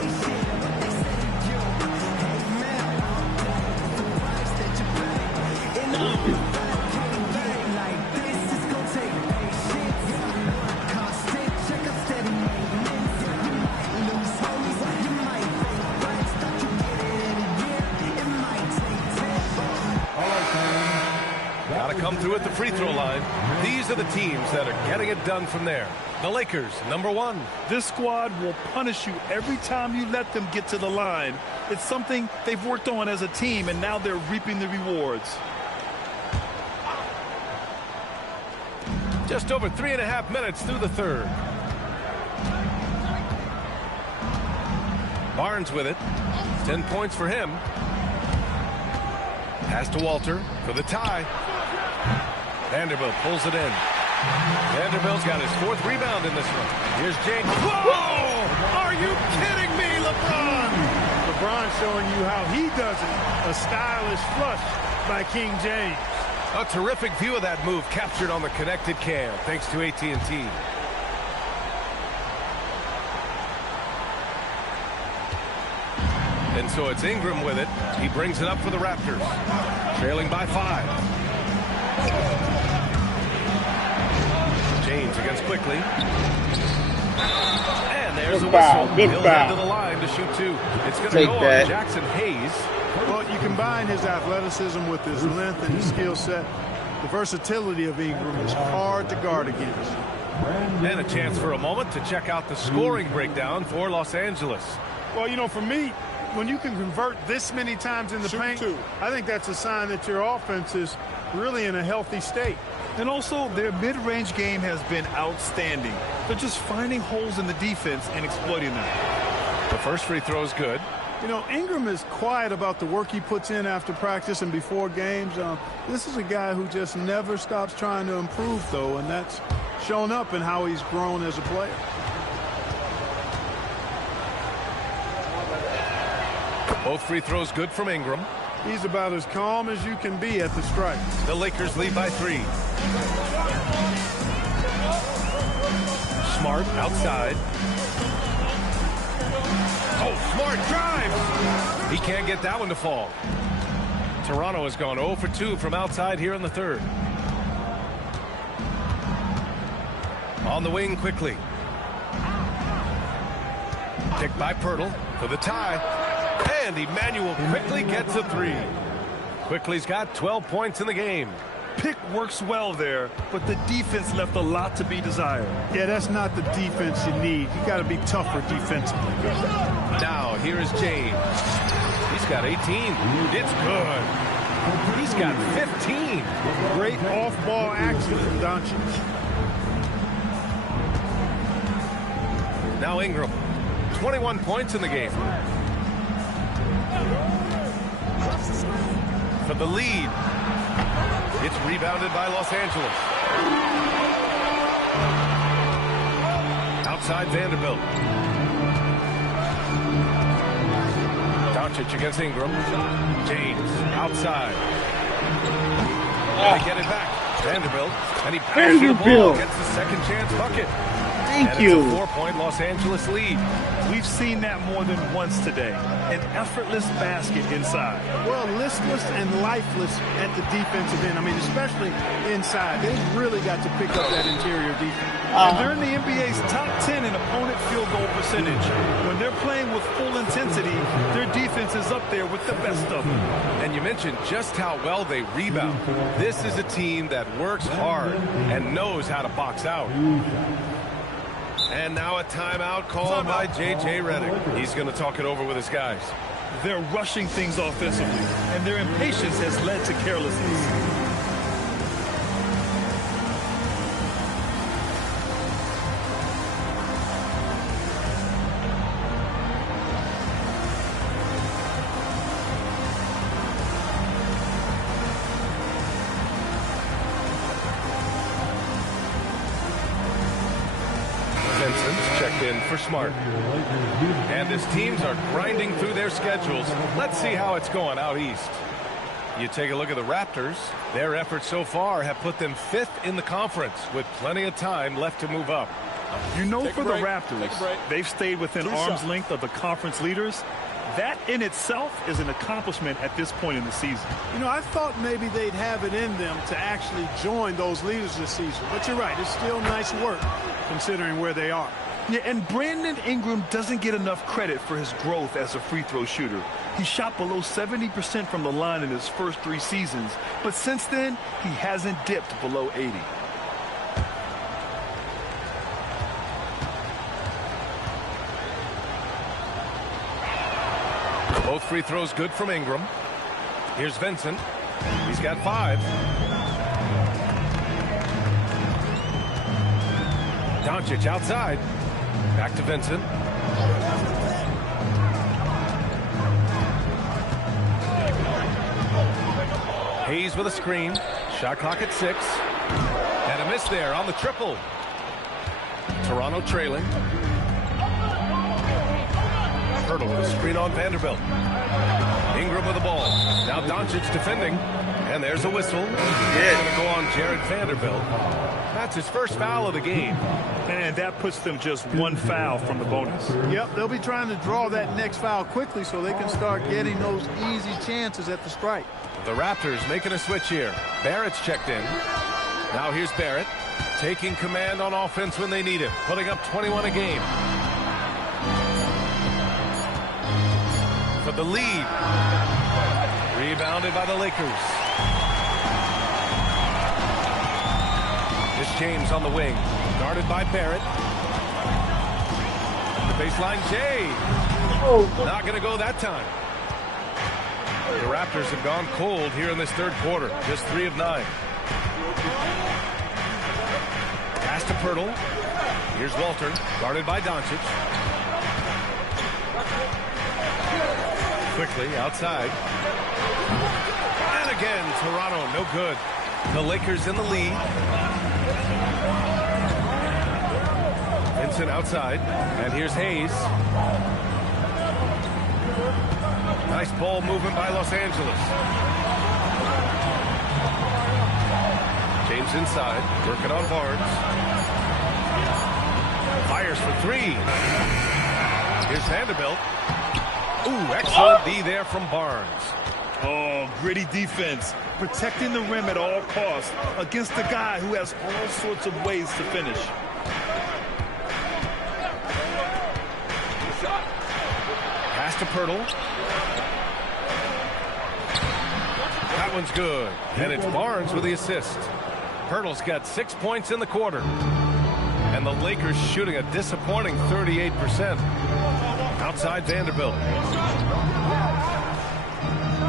Come through at the free throw line. These are the teams that are getting it done from there. The Lakers, number 1. This squad will punish you every time you let them get to the line. It's something they've worked on as a team, and now they're reaping the rewards. Just over 3.5 minutes through the third. Barnes with it. 10 points for him. Pass to Walter for the tie. Vanderbilt pulls it in. Vanderbilt's got his 4th rebound in this one. Here's James. Whoa! Are you kidding me, LeBron? LeBron showing you how he does it. A stylish flush by King James. A terrific view of that move captured on the connected cam, thanks to AT&T. And so it's Ingram with it. He brings it up for the Raptors. Trailing by 5. James against Quickly. And there's a whistle. He'll head to the line to shoot 2. It's going to go on Jackson Hayes. Well, you combine his athleticism with his length and his skill set. The versatility of Ingram is hard to guard against. And a chance for a moment to check out the scoring breakdown for Los Angeles. Well, you know, for me, when you can convert this many times in the paint, I think that's a sign that your offense is really in a healthy state. And also, their mid-range game has been outstanding. They're just finding holes in the defense and exploiting them. The first free throw is good. You know, Ingram is quiet about the work he puts in after practice and before games. This is a guy who just never stops trying to improve, though, and that's shown up in how he's grown as a player. Both free throws good from Ingram. He's about as calm as you can be at the stripe. The Lakers lead by 3. Smart outside. Oh, Smart drives. He can't get that one to fall. Toronto has gone 0 for 2 from outside here in the third. On the wing quickly. Picked by Pirtle for the tie. And Emmanuel Quickly gets a 3. Quickly's got 12 points in the game. Pick works well there, but the defense left a lot to be desired. Yeah, that's not the defense you need. You got to be tougher defensively. Now, here is James. He's got 18. It's good. He's got 15. Great off-ball action from Doncic. Now Ingram. 21 points in the game. For the lead. It's rebounded by Los Angeles. Outside Vanderbilt. Doncic against Ingram. James outside. They get it back. Vanderbilt. And he passes the ball. Gets the second chance bucket. Thank you. It's a 4-point Los Angeles lead. We've seen that more than once today. An effortless basket inside. Well, listless and lifeless at the defensive end. I mean, especially inside. They've really got to pick up that interior defense. And they're in the NBA's top 10 in opponent field goal percentage. When they're playing with full intensity, their defense is up there with the best of them. And you mentioned just how well they rebound. This is a team that works hard and knows how to box out. And now a timeout called by J.J. Redick. He's going to talk it over with his guys. They're rushing things offensively, and their impatience has led to carelessness. Checked in for Smart. And his teams are grinding through their schedules. Let's see how it's going out east. You take a look at the Raptors. Their efforts so far have put them 5th in the conference with plenty of time left to move up. You know, for the Raptors, they've stayed within arm's length of the conference leaders. That in itself is an accomplishment at this point in the season. You know, I thought maybe they'd have it in them to actually join those leaders this season. But you're right, it's still nice work considering where they are. Yeah, and Brandon Ingram doesn't get enough credit for his growth as a free throw shooter. He shot below 70% from the line in his first 3 seasons, but since then, he hasn't dipped below 80. Both free throws good from Ingram. Here's Vincent. He's got 5. Doncic outside. Back to Vincent. Hayes with a screen. Shot clock at 6. And a miss there on the triple. Toronto trailing. Hurdle with a screen on Vanderbilt. Ingram with the ball. Now Doncic defending. And there's a whistle. It's going to go on Jared Vanderbilt. That's his first foul of the game. And that puts them just 1 foul from the bonus. Yep, they'll be trying to draw that next foul quickly so they can start getting those easy chances at the strike. The Raptors making a switch here. Barrett's checked in. Now here's Barrett, taking command on offense when they need it, putting up 21 a game. For the lead. Rebounded by the Lakers. This James on the wing, guarded by Barrett. The baseline, Jay. Not going to go that time. The Raptors have gone cold here in this third quarter, just 3 of 9. Pass to Pirtle. Here's Walter, guarded by Doncic. Quickly outside. And again, Toronto, no good. The Lakers in the lead. Vincent outside, and here's Hayes. Nice ball movement by Los Angeles. James inside, working on Barnes. Fires for 3. Here's Vanderbilt. Ooh, excellent D there from Barnes. Oh, gritty defense, protecting the rim at all costs against a guy who has all sorts of ways to finish. Pass to Pirtle. That one's good. And it's Barnes with the assist. Pirtle's got 6 points in the quarter. And the Lakers shooting a disappointing 38%. Outside Vanderbilt.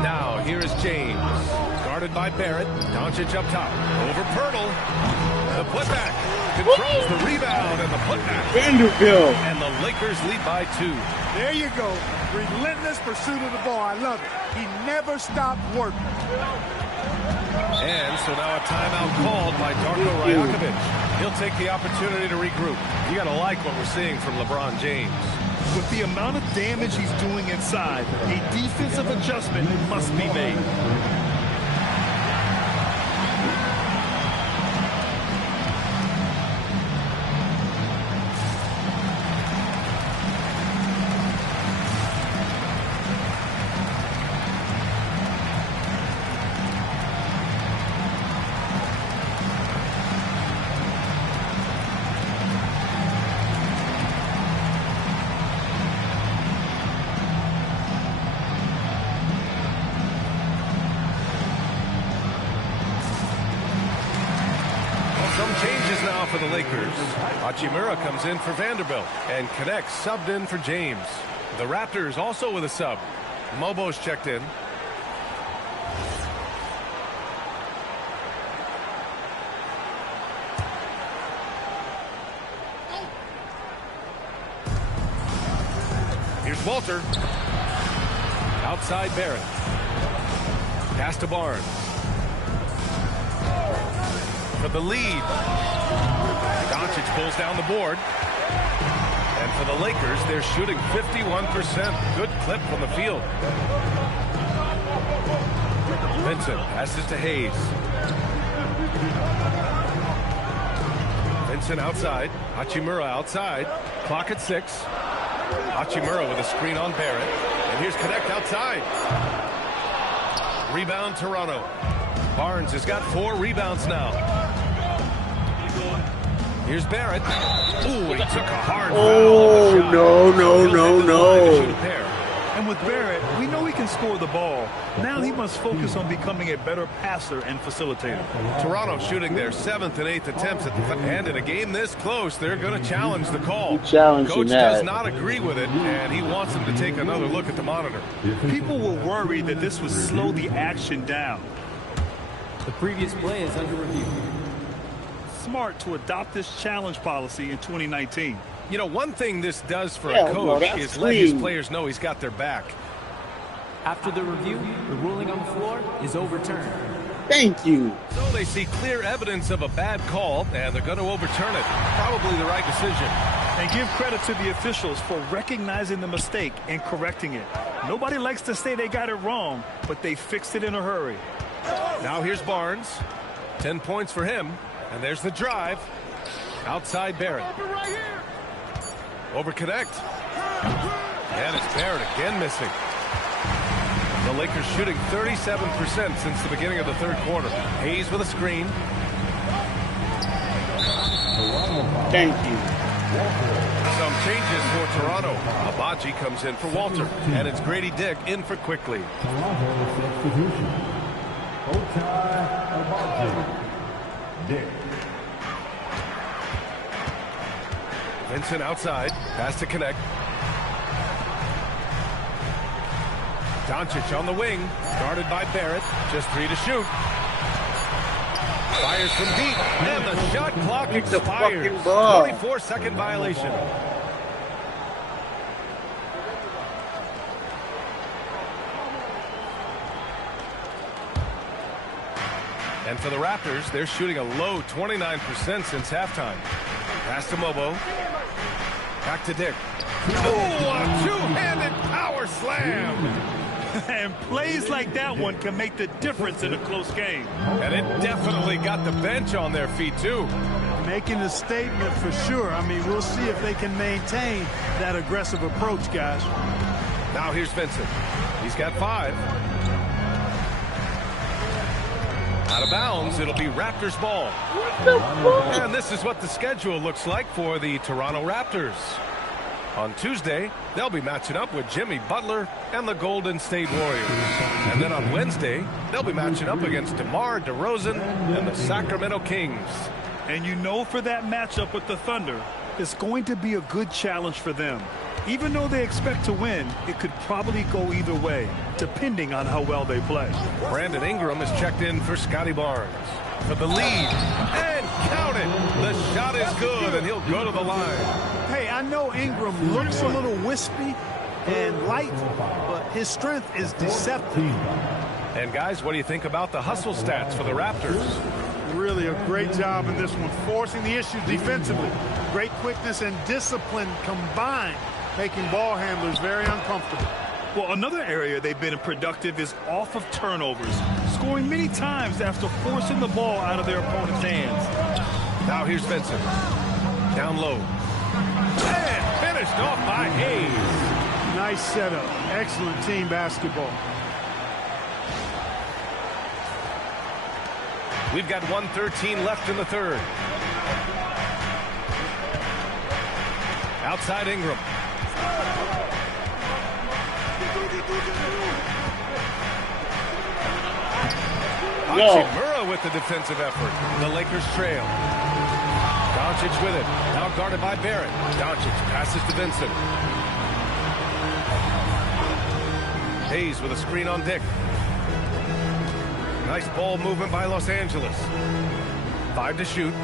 Now here is James. Guarded by Barrett. Doncic up top. Over Pirtle. The putback. Controls the rebound and the putback. Vanderbilt. And the Lakers lead by 2. There you go. Relentless pursuit of the ball. I love it. He never stopped working. And so now a timeout called by Darko Rajakovic. He'll take the opportunity to regroup. You got to like what we're seeing from LeBron James. With the amount of damage he's doing inside, a defensive adjustment must be made. Changes now for the Lakers. Hachimura comes in for Vanderbilt and connects, subbed in for James. The Raptors also with a sub. Mobo's checked in. Here's Walter. Outside Barrett. Pass to Barnes. For the lead. Doncic pulls down the board. And for the Lakers, they're shooting 51%. Good clip from the field. Vincent passes to Hayes. Vincent outside. Hachimura outside. Clock at 6. Hachimura with a screen on Barrett. And here's Connect outside. Rebound Toronto. Barnes has got 4 rebounds now. Here's Barrett. Ooh, he took a hard foul. Oh, no. And with Barrett, we know he can score the ball. Now he must focus on becoming a better passer and facilitator. Toronto shooting their 7th and 8th attempts at the end. In a game this close, they're going to challenge the call. Coach does not agree with it, and he wants them to take another look at the monitor. People were worried that this would slow the action down. The previous play is under review. Smart to adopt this challenge policy in 2019. You know, one thing this does for a coach is let his players know he's got their back. After the review, the ruling on the floor is overturned. Thank you. So they see clear evidence of a bad call, and they're going to overturn it. Probably the right decision. And give credit to the officials for recognizing the mistake and correcting it. Nobody likes to say they got it wrong, but they fixed it in a hurry. Now here's Barnes. 10 points for him. And there's the drive. Outside Barrett. Over connect. And it's Barrett again missing. The Lakers shooting 37% since the beginning of the third quarter. Hayes with a screen. Thank you. Some changes for Toronto. Abaji comes in for Walter. And it's Grady Dick in for Quickly. Toronto substitution. Dick. Vincent outside. Pass to connect. Doncic on the wing. Guarded by Barrett. Just 3 to shoot. Fires from deep. And the shot clock expires. 24-second violation. And for the Raptors, they're shooting a low 29% since halftime. Pass to Mobo. Back to Dick. Oh, a two-handed power slam. And plays like that one can make the difference in a close game. And it definitely got the bench on their feet, too. Making a statement for sure. I mean, we'll see if they can maintain that aggressive approach, guys. Now here's Vincent. He's got 5. Out of bounds, it'll be Raptors ball. And this is what the schedule looks like for the Toronto Raptors. On Tuesday, they'll be matching up with Jimmy Butler and the Golden State Warriors. And then on Wednesday, they'll be matching up against DeMar DeRozan and the Sacramento Kings. And you know for that matchup with the Thunder, it's going to be a good challenge for them. Even though they expect to win, it could probably go either way, depending on how well they play. Brandon Ingram is checked in for Scotty Barnes. For the lead. And count it. The shot is good, and he'll go to the line. Hey, I know Ingram looks a little wispy and light, but his strength is deceptive. And guys, what do you think about the hustle stats for the Raptors? Really a great job in this one, forcing the issues defensively. Great quickness and discipline combined, making ball handlers very uncomfortable. Well, another area they've been productive is off of turnovers, scoring many times after forcing the ball out of their opponent's hands. Now here's Vincent. Down low. And finished off by Hayes. Nice setup. Excellent team basketball. We've got 1:13 left in the third. Outside Ingram. Hachimura with the defensive effort. The Lakers trail. Doncic with it. Now guarded by Barrett. Doncic passes to Vincent. Hayes with a screen on Dick. Nice ball movement by Los Angeles. 5 to shoot.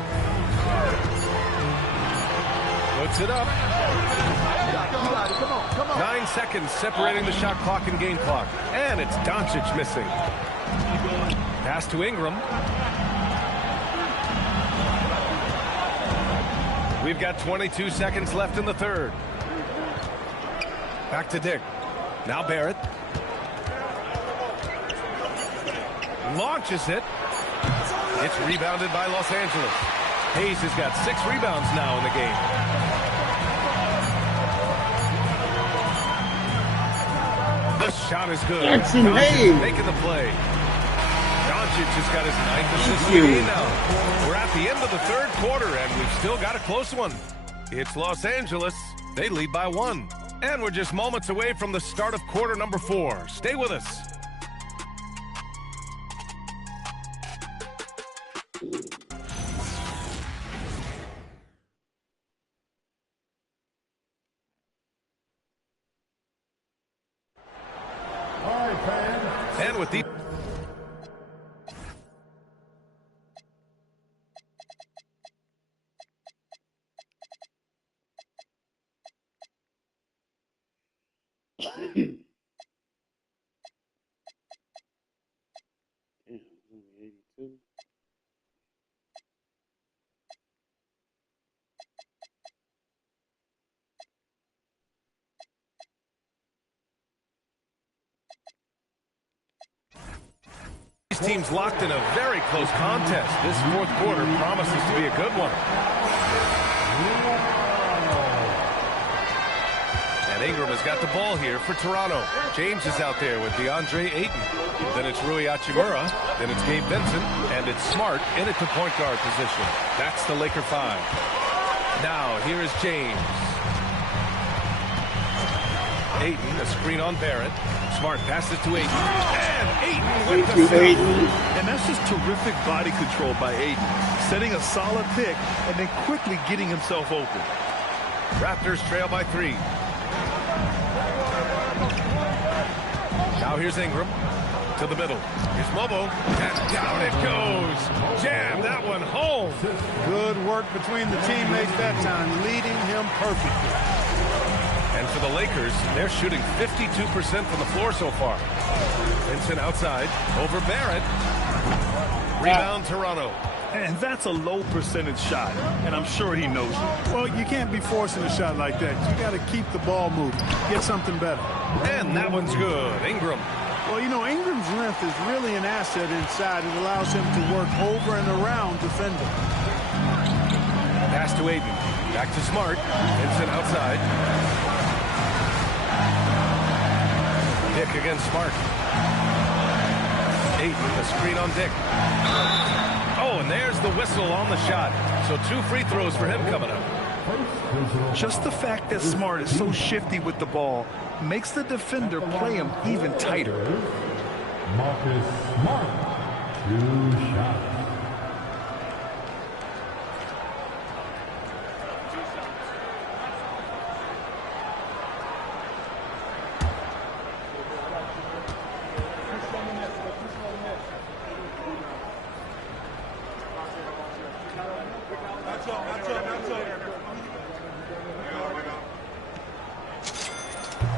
Puts it up. 9 seconds separating the shot clock and game clock. And it's Doncic missing. Pass to Ingram. We've got 22 seconds left in the third. Back to Dick. Now Barrett. Launches it. It's rebounded by Los Angeles. Hayes has got 6 rebounds now in the game. The shot is good. Doncic making the play. Doncic has got his 9th assist of the game now. We're at the end of the third quarter, and we've still got a close one. It's Los Angeles. They lead by 1. And we're just moments away from the start of quarter number 4. Stay with us. And with the teams locked in a very close contest. This fourth quarter promises to be a good one. And Ingram has got the ball here for Toronto. James is out there with DeAndre Ayton. Then it's Rui Hachimura. Then it's Gabe Vincent. And it's Smart in at the point guard position. That's the Laker 5. Now, here is James. Ayton, a screen on Barrett. Smart passes to Ayton. And Ayton with the steal. And that's just terrific body control by Ayton. Setting a solid pick and then quickly getting himself open. Raptors trail by 3. Now here's Ingram. To the middle. Here's Mobo. And down it goes. Jam that one home. Good work between the teammates that time, leading him perfectly. And for the Lakers, they're shooting 52% from the floor so far. Vincent outside, over Barrett. Rebound Toronto. And that's a low percentage shot, and I'm sure he knows it. Well, you can't be forcing a shot like that. You got to keep the ball moving, get something better. And that one's good. Ingram. Well, you know, Ingram's length is really an asset inside. It allows him to work over and around defenders. Pass to Ayton. Back to Smart. Vincent outside. Dick against Smart. Ayton, the screen on Dick. Oh, and there's the whistle on the shot. So 2 free throws for him coming up. Just the fact that Smart is so shifty with the ball makes the defender play him even tighter. Marcus Smart, 2 shots.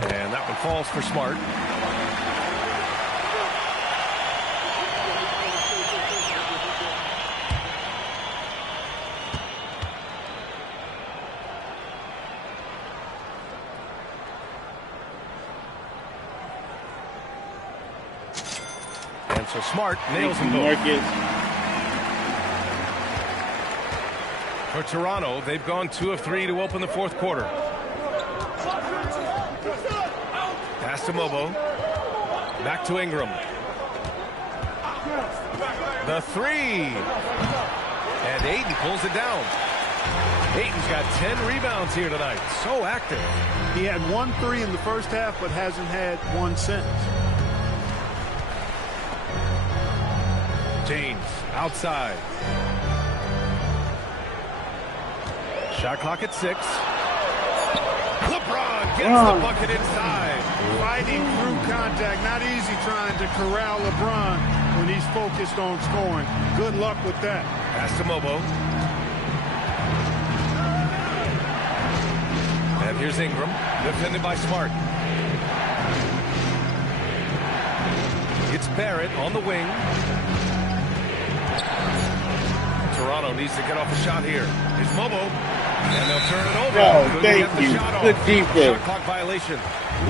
And that one falls for Smart. And so Smart nails them both. For Toronto, they've gone 2 of 3 to open the fourth quarter. Pass to Mobo. Back to Ingram. The 3. And Ayton pulls it down. Ayton's got 10 rebounds here tonight. So active. He had 1 3 in the first half, but hasn't had 1 since. James outside. Shot clock at 6. LeBron gets the bucket inside. Fighting through contact. Not easy trying to corral LeBron when he's focused on scoring. Good luck with that. Pass to Mobo. And here's Ingram, defended by Smart. It's Barrett on the wing. Toronto needs to get off a shot here. Here's Mobo. And they'll turn it over. Oh, thank you. Good defense. Shot clock violation.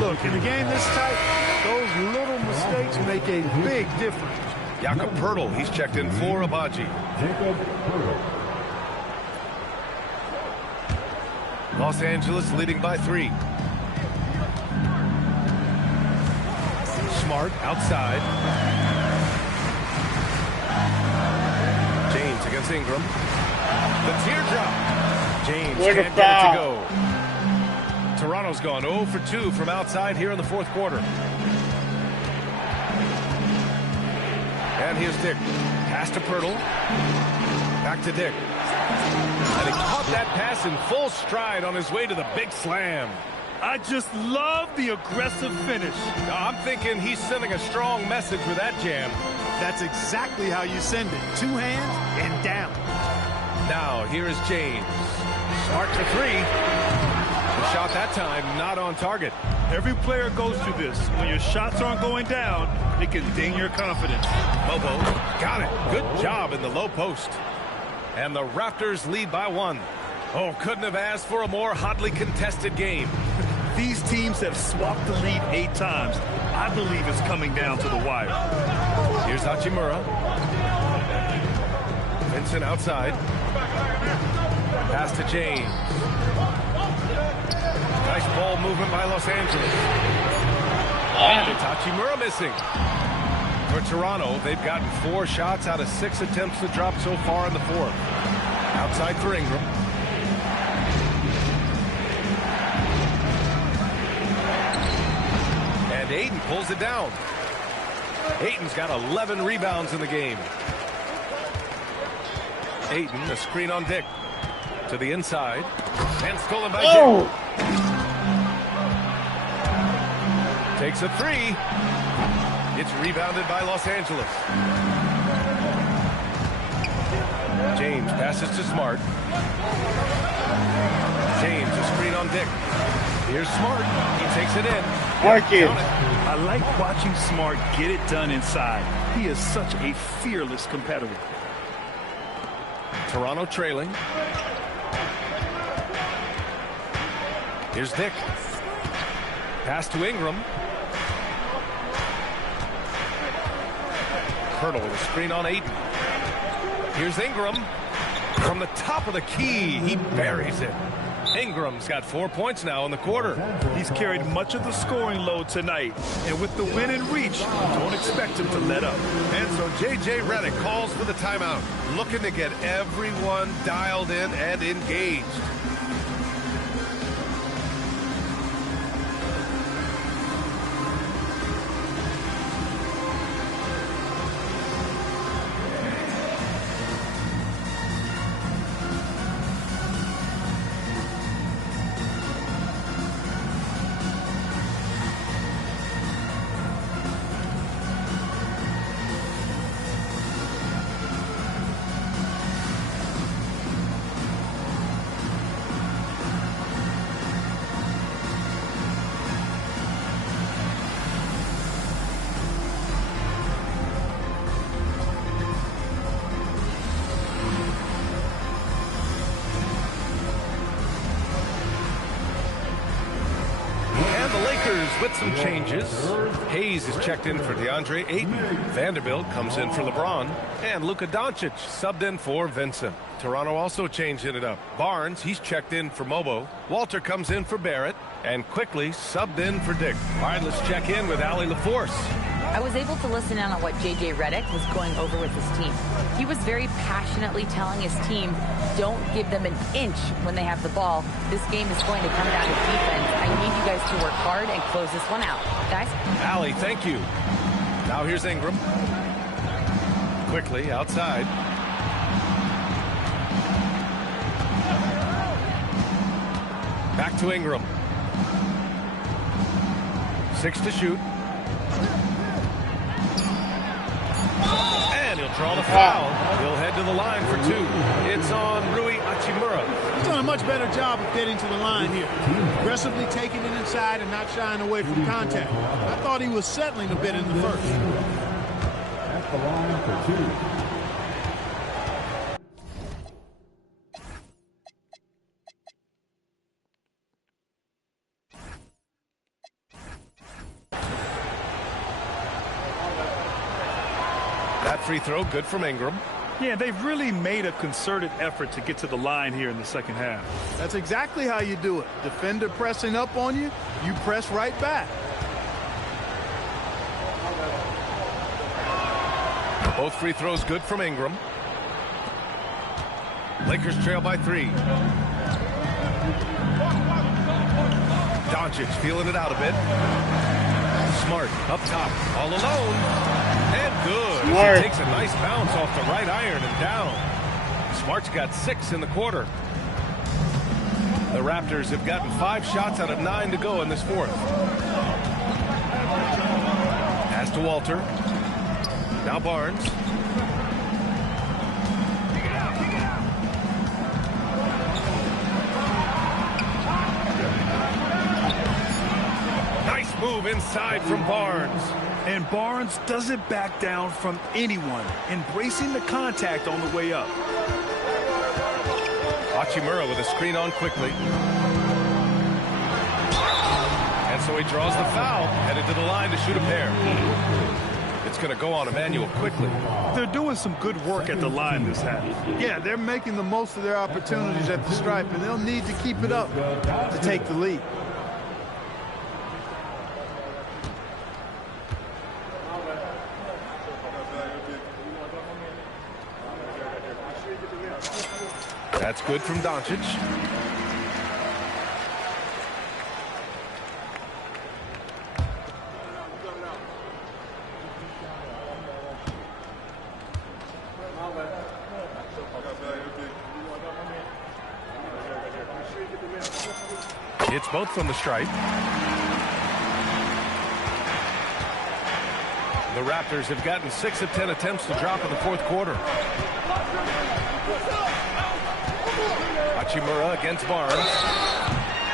Look, in a game this tight, those little mistakes make a big difference. Jakob Poeltl, he's checked in for Abaji. Jacob Poeltl. Los Angeles leading by 3. Smart outside. James against Ingram. The teardrop. James can't get it to go. Toronto's gone 0 for 2 from outside here in the fourth quarter. And here's Dick. Pass to Poeltl. Back to Dick. And he caught that pass in full stride on his way to the big slam. I just love the aggressive finish. I'm thinking he's sending a strong message with that jam. That's exactly how you send it. 2 hands and down. Now, here is James. Smart for 3. The shot that time not on target. Every player goes through this. When your shots aren't going down, it can ding your confidence. Mobo got it. Good job in the low post. And the Raptors lead by 1. Oh, couldn't have asked for a more hotly contested game. These teams have swapped the lead 8 times. I believe it's coming down to the wire. Here's Hachimura. Vincent outside. Pass to James. Nice ball movement by Los Angeles. And it's Hachimura missing. For Toronto, they've gotten 4 shots out of 6 attempts to drop so far in the fourth. Outside for Ingram. And Ayton pulls it down. Ayton's got 11 rebounds in the game. Ayton, a screen on Dick. To the inside. And stolen by Dick. Takes a 3. It's rebounded by Los Angeles. James passes to Smart. James, a screen on Dick. Here's Smart. He takes it in. I like watching Smart get it done inside. He is such a fearless competitor. Toronto trailing. Here's Dick. Pass to Ingram. Poeltl with a screen on Ayton. Here's Ingram. From the top of the key, he buries it. Ingram's got 4 points now in the quarter. He's carried much of the scoring load tonight. And with the win in reach, don't expect him to let up. And so J.J. Redick calls for the timeout, looking to get everyone dialed in and engaged. With some changes, Hayes is checked in for DeAndre Ayton. Vanderbilt comes in for LeBron. And Luka Doncic subbed in for Vincent. Toronto also changing it up. Barnes, he's checked in for Mobo. Walter comes in for Barrett. And quickly subbed in for Dick. All right, let's check in with Allie LaForce. I was able to listen in on what J.J. Redick was going over with his team. He was very passionately telling his team, don't give them an inch when they have the ball. This game is going to come down to defense. I need you guys to work hard and close this one out. Guys? Allie, thank you. Now here's Ingram. Quickly outside. to Ingram. 6 to shoot. And he'll draw the foul. He'll head to the line for 2. It's on Rui Hachimura. He's done a much better job of getting to the line here. Aggressively taking it inside and not shying away from contact. I thought he was settling a bit in the first. At the line for 2. That free throw, good from Ingram. Yeah, they've really made a concerted effort to get to the line here in the second half. That's exactly how you do it. Defender pressing up on you, you press right back. Both free throws good from Ingram. Lakers trail by 3. Doncic feeling it out a bit. Smart up top, all alone, and good. Smart. He takes a nice bounce off the right iron and down. Smart's got 6 in the quarter. The Raptors have gotten 5 shots out of 9 to go in this fourth. Pass to Walter. Now Barnes. Nice move inside from Barnes. And Barnes doesn't back down from anyone, embracing the contact on the way up. Hachimura with a screen on quickly. And so he draws the foul, headed to the line to shoot a pair. It's going to go on Emmanuel quickly. They're doing some good work at the line this half. Yeah, they're making the most of their opportunities at the stripe, and they'll need to keep it up to take the lead. That's good from Doncic. It's both from the stripe. The Raptors have gotten 6 of 10 attempts to drop in the fourth quarter. Hachimura against Barnes.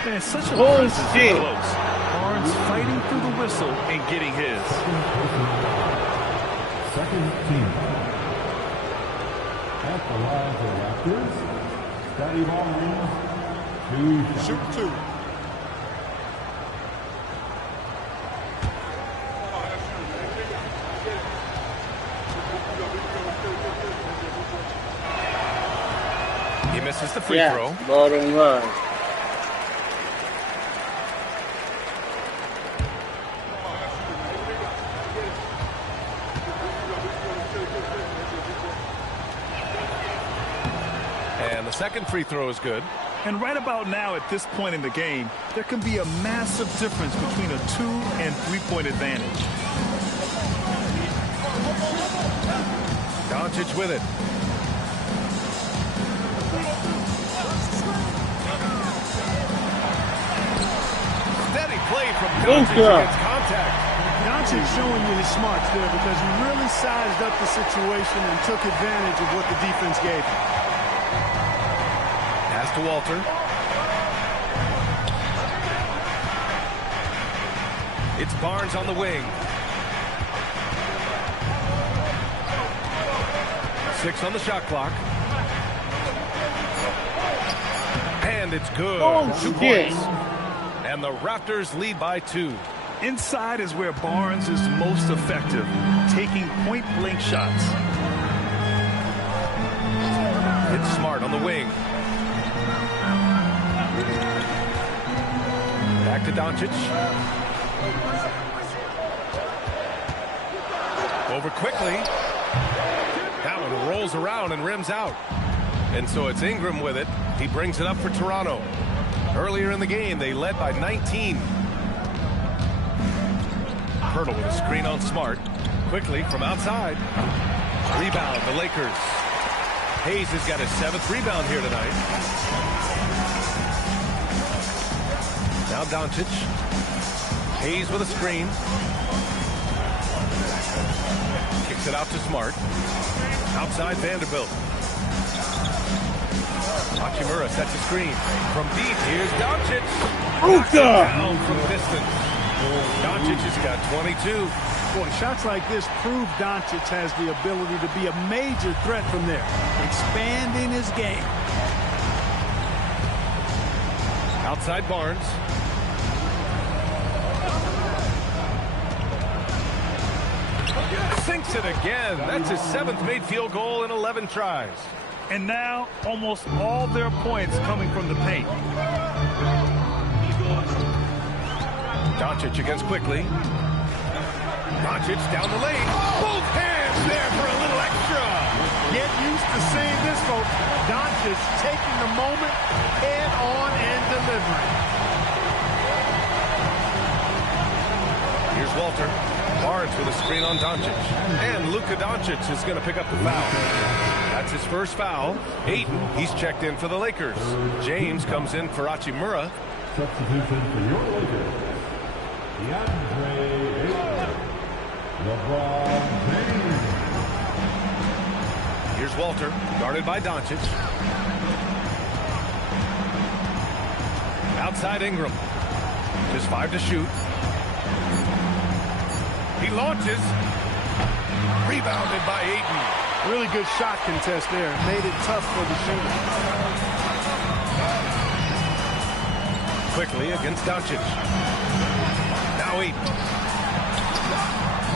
Man, such a Oh, close. shit. Barnes fighting through the whistle and getting his. Second team. At the line for Raptors, Scotty Barnes, 2 shots. Shoot 2. He misses the free Yeah, throw. bottom line. And the second free throw is good. And right about now, at this point in the game, there can be a massive difference between a 2- and 3-point advantage. Doncic with it. Steady play from Doncic against contact. Doncic showing you his smarts there because he really sized up the situation and took advantage of what the defense gave him. Pass to Walter. It's Barnes on the wing. 6 on the shot clock. And it's good. Oh, 2 shit. points. And the Raptors lead by 2. Inside is where Barnes is most effective, taking point-blank shots. It's Smart on the wing. Back to Doncic. Over quickly. That one rolls around and rims out. And so it's Ingram with it. He brings it up for Toronto. Earlier in the game, they led by 19. Pirtle with a screen on Smart. Quickly from outside. Rebound, the Lakers. Hayes has got his 7th rebound here tonight. Now Doncic. Hayes with a screen. Kicks it out to Smart. Outside Vanderbilt. Hachimura sets a screen. From deep, here's Doncic. Knocks it down from distance. Doncic has got 22. Boy, shots like this prove Doncic has the ability to be a major threat from there, expanding his game. Outside Barnes. Sinks it again. That's his 7th made field goal in 11 tries. And now almost all their points coming from the paint. Doncic against quickly. Doncic down the lane. Both hands there for a little extra. Get used to seeing this, folks. Doncic taking the moment head on and delivering. Here's Walter. Barnes with a screen on Doncic. And Luka Doncic is going to pick up the foul. That's his first foul. Ayton, he's checked in for the Lakers. James comes in for Hachimura. Substitution for your Lakers. DeAndre Ayton. LeBron James. Here's Walter, guarded by Doncic. Outside Ingram. Just 5 to shoot. He launches. Rebounded by Ayton. Really good shot contest there. Made it tough for the shooter. Quickly against Doncic. Now Ayton.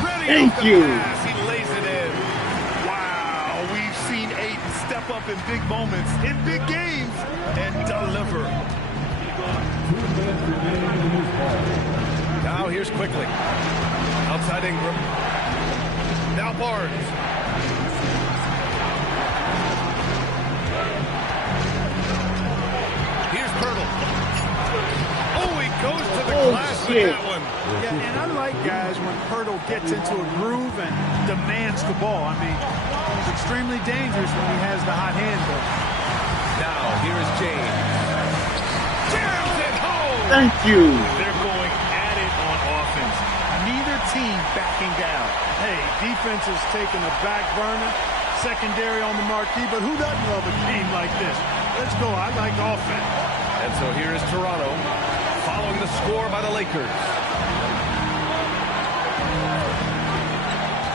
Ready. Thank you. Pass. He lays it in. Wow, we've seen Ayton step up in big moments, in big games, and deliver. 2 minutes remaining in this ball. Now here's quickly. Outside Ingram. Now Barnes. Here's Pirtle. Oh, he goes to the glass with that one. Yeah, and I like guys when Pirtle gets into a groove and demands the ball. I mean, he's extremely dangerous when he has the hot hand, though. Now here is James. Jams it home. Thank you. They're going at it on offense. Neither team backing down. Hey, defense is taking a back burner, secondary on the marquee, but who doesn't love a game like this? Let's go. I like offense. And so here is Toronto, following the score by the Lakers.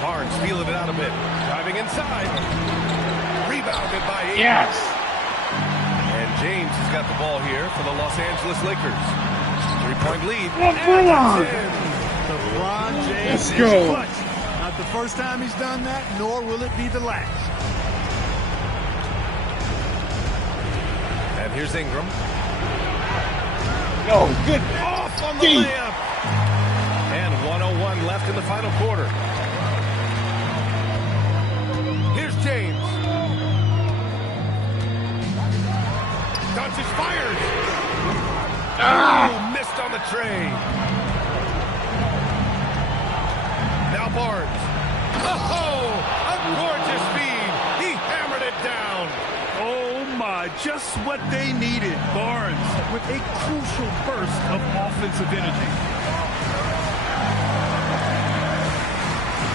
Barnes feeling it out a bit, driving inside. Rebounded by Ayton. Yes. And James has got the ball here for the Los Angeles Lakers. 3-point lead. LeBron. LeBron James Let's is go. clutch. Not the first time he's done that, nor will it be the last. And here's Ingram. No, good. Off on the Deep. layup. And 1:01 left in the final quarter. Here's James. Doncic fires. Oh, missed on the tray. Now Barnes. Oh, a gorgeous feed. He hammered it down. Oh my, just what they needed. Barnes with a crucial burst of offensive energy.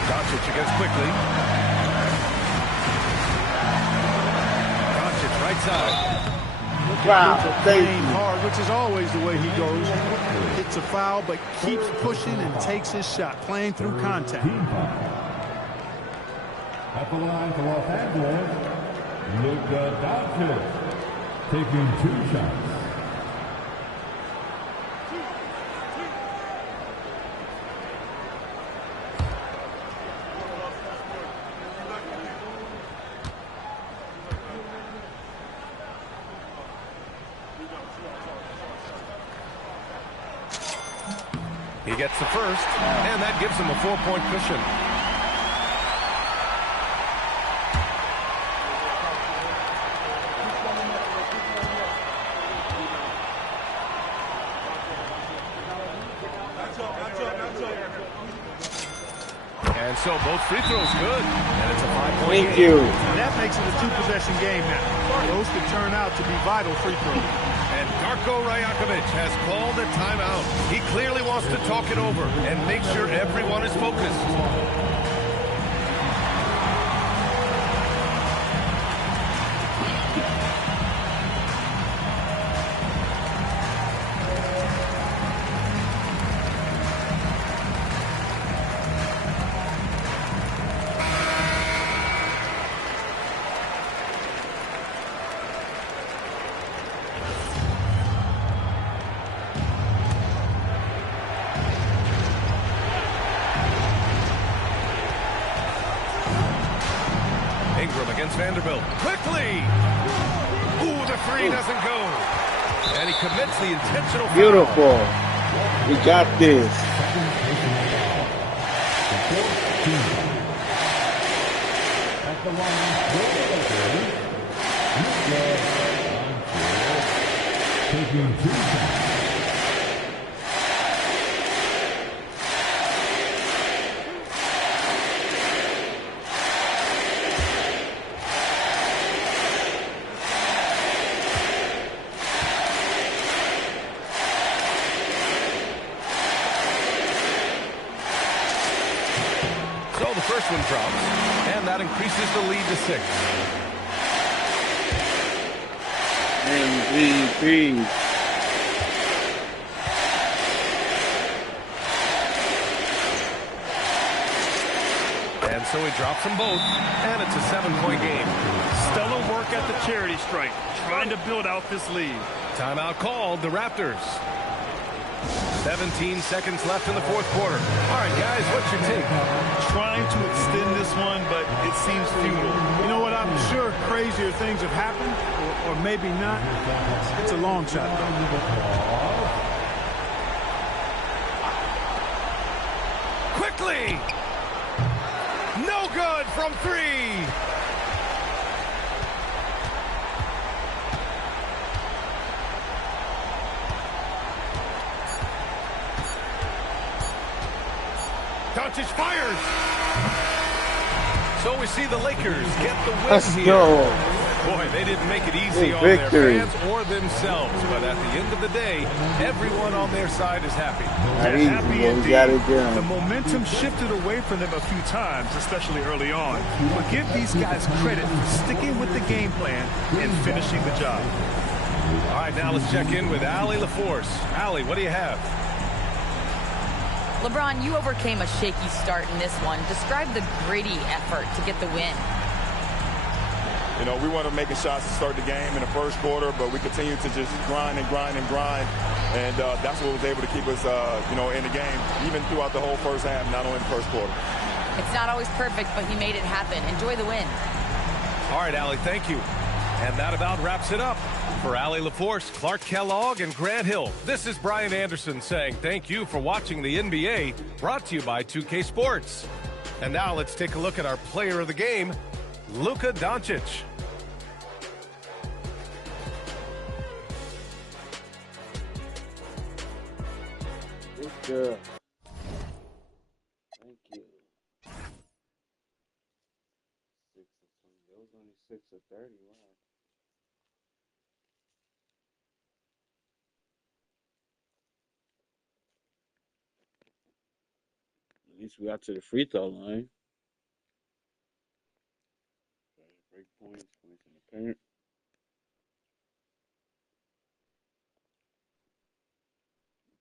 Doncic against quickly. Doncic right side. Wow, thank Playing you. hard, which is always the way he goes. Hits a foul, but keeps pushing and takes his shot, playing through contact. Team foul. At the line for Los Angeles, Luka Doncic taking 2 shots. He gets the first, and that gives him a 4-point cushion. And so both free throws good, and it's a 5-point Thank game. you. And that makes it a 2-possession game now. Those could turn out to be vital free throws. And Darko Rajakovic has called a timeout. He clearly wants to talk it over and make sure everyone is focused. Against Vanderbilt. Quickly! Ooh, the three doesn't go. And he commits the intentional foul. Beautiful. We got this. At the line, taking 2 shots. One drops, and that increases the lead to 6. MVP. And so he drops them both, and it's a 7-point game. Stellar work at the charity stripe, trying to build out this lead. Timeout called, the Raptors. 17 seconds left in the fourth quarter. All right, guys, what's your take? Trying to extend this one, but it seems futile. You know what? I'm sure crazier things have happened, or maybe not. It's a long shot, though. Quickly! No good from 3. Doncic fires. So we see the Lakers get the win Let's here. go. Boy, they didn't make it easy on Victory. their fans or themselves. But at the end of the day, everyone on their side is happy. Not easy, but we got it done. The momentum shifted away from them a few times, especially early on. But give these guys credit for sticking with the game plan and finishing the job. All right, now let's check in with Allie LaForce. Allie, what do you have? LeBron, you overcame a shaky start in this one. Describe the gritty effort to get the win. You know, we wanted making shots to start the game in the first quarter, but we continued to just grind and grind and grind. And that's what was able to keep us, in the game, even throughout the whole first half, not only the first quarter. It's not always perfect, but he made it happen. Enjoy the win. All right, Allie, thank you. And that about wraps it up. For Allie LaForce, Clark Kellogg, and Grant Hill, this is Brian Anderson saying thank you for watching the NBA, brought to you by 2K Sports. And now let's take a look at our player of the game, Luka Doncic. Good. Thank you. 6 of 20. That was only 6 of 30. Wow. At least we got to the free throw line. Break points, points in the paint.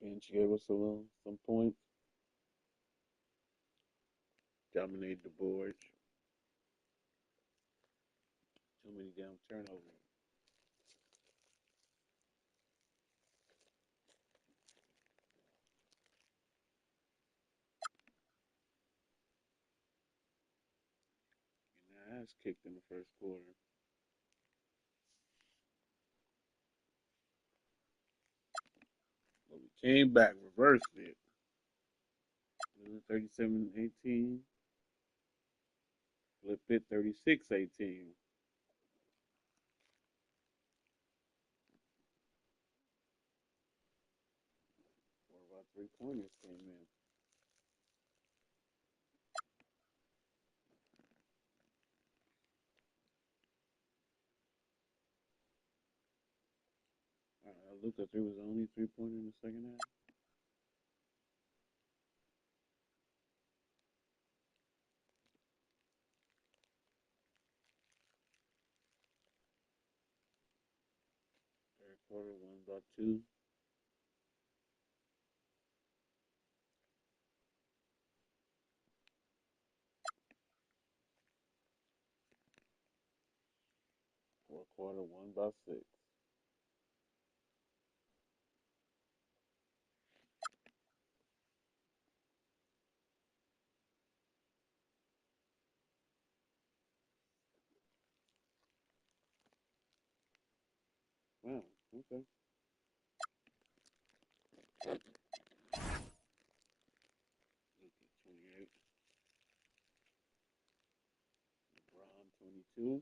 Bench gave us some points. Dominated the boards. Too many damn turnovers. Getting our ass kicked in the first quarter. But we came back, reversed it. 37-18. Flip it 36-18. Four about 3 pointers came in. Luka threw was the only 3-pointer in the second half. Third quarter, won by 2. Fourth quarter, won by 6. Wow, okay. Luka 28. LeBron 22.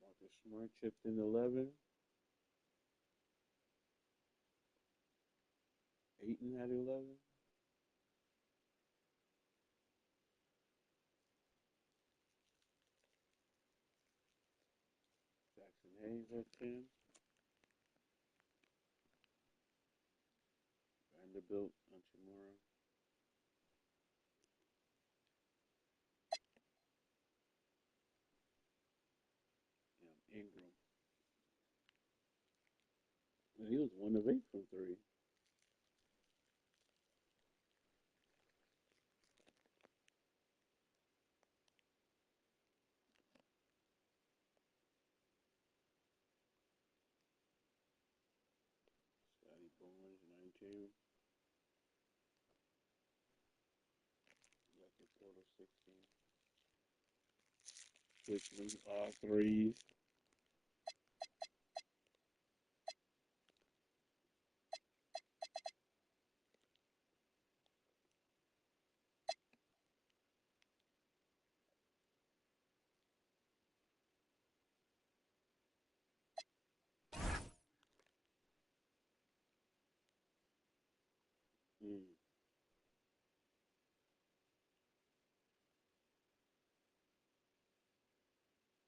Marcus Smart chipped in 11. Ayton had 11. Jackson Hayes had 10. Vanderbilt, Anchimura. Ingram. He was 1 of 8 from 3. Scotty Barnes, 19. Second quarter, 16. Quickly, all threes.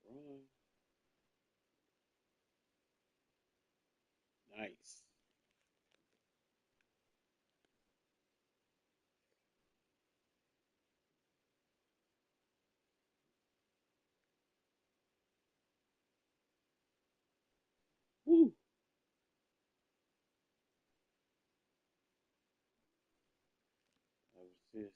Run. Nice. Woo. That was this.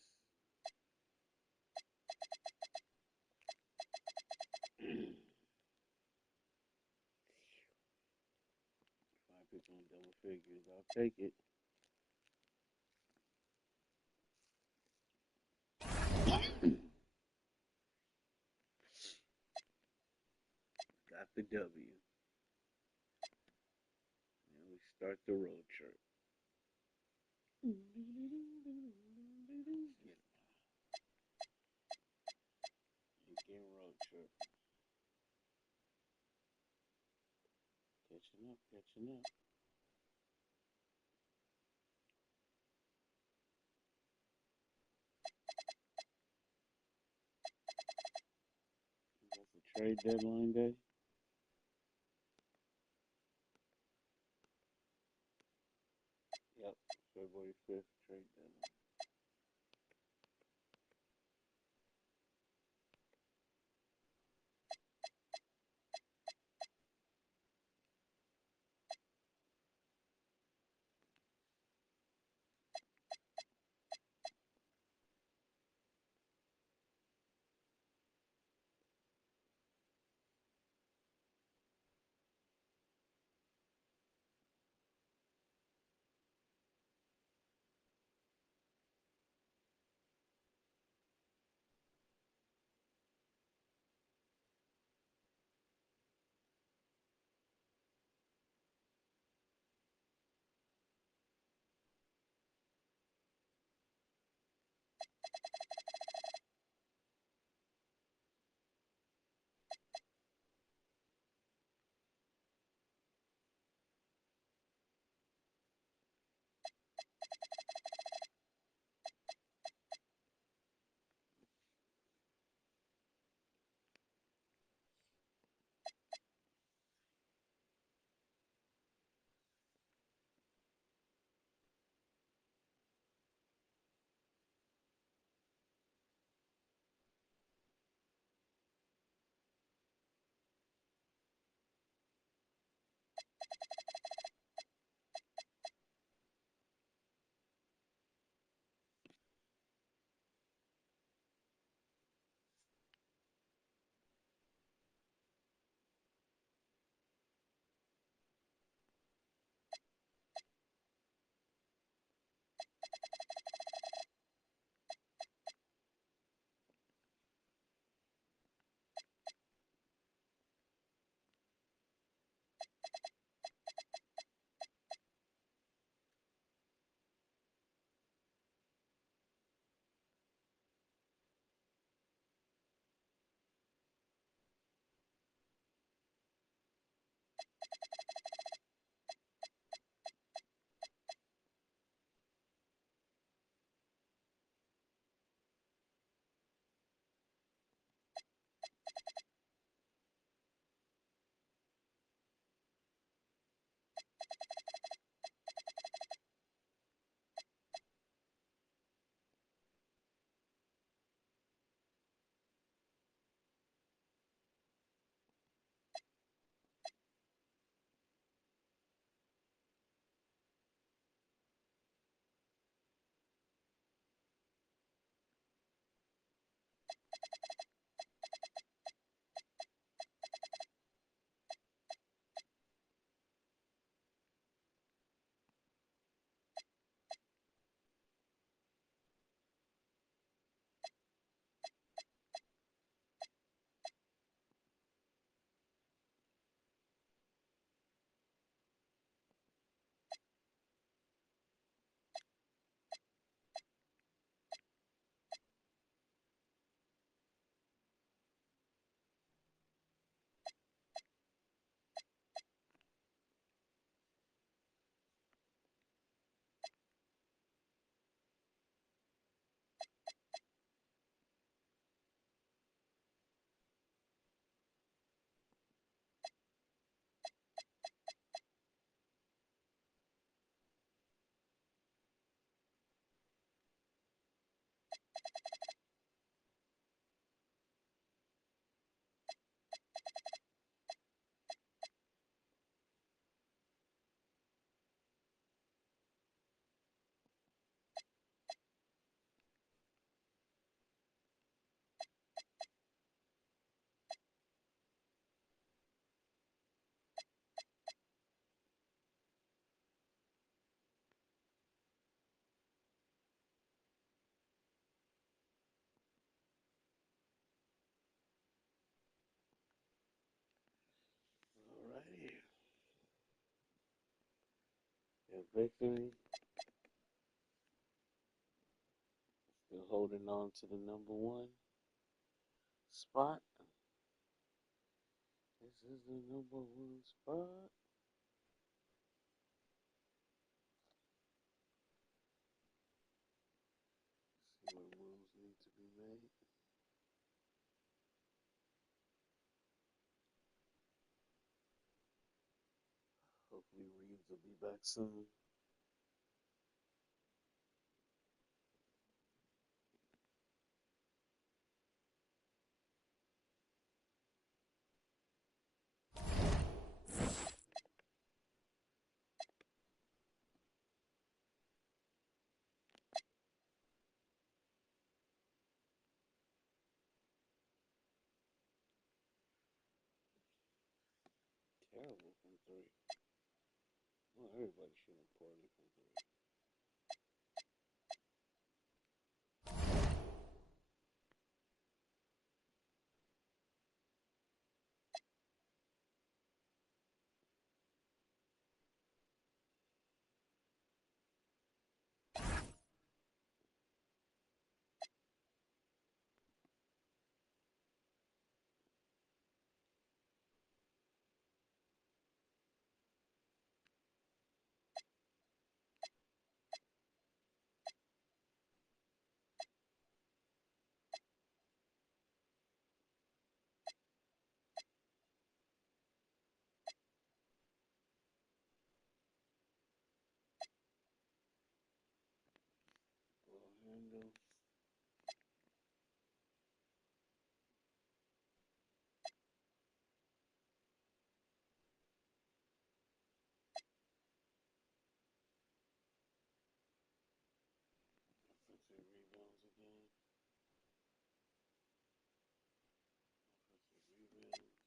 5 people on double figures. I'll take it. Got the W. And we start the road trip. Again, road trip. Catching up, catching up. That's the trade deadline day. Yep, February 5th, trade deadline. victory. Still holding on to the #1 spot. This is the #1 spot. See what moves need to be made. Hopefully Reaves will be back soon. Terrible from 3. Well, everybody's shooting poorly from 3. Ball handle. Offensive rebounds again. Offensive rebounds.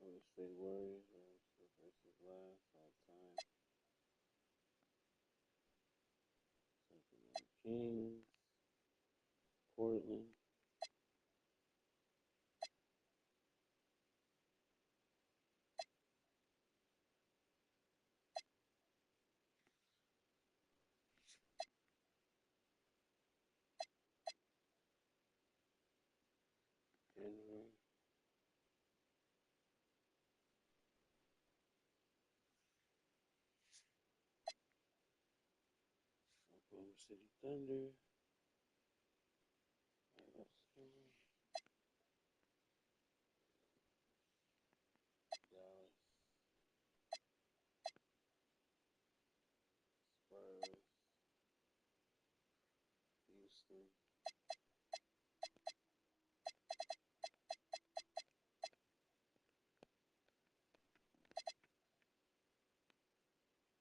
Golden State Warriors versus last all time. Sacramento Kings. Portland. Denver. Oklahoma City Thunder. Dallas. Spurs. Houston.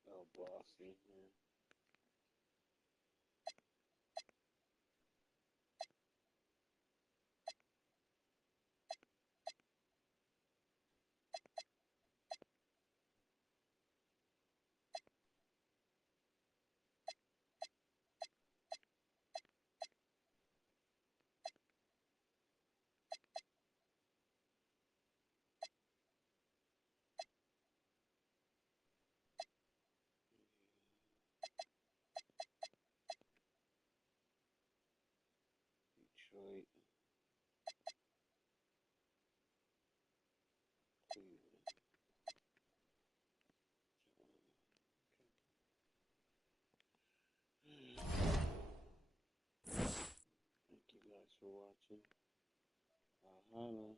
Oh, Boston. Yeah. for watching. Ahana.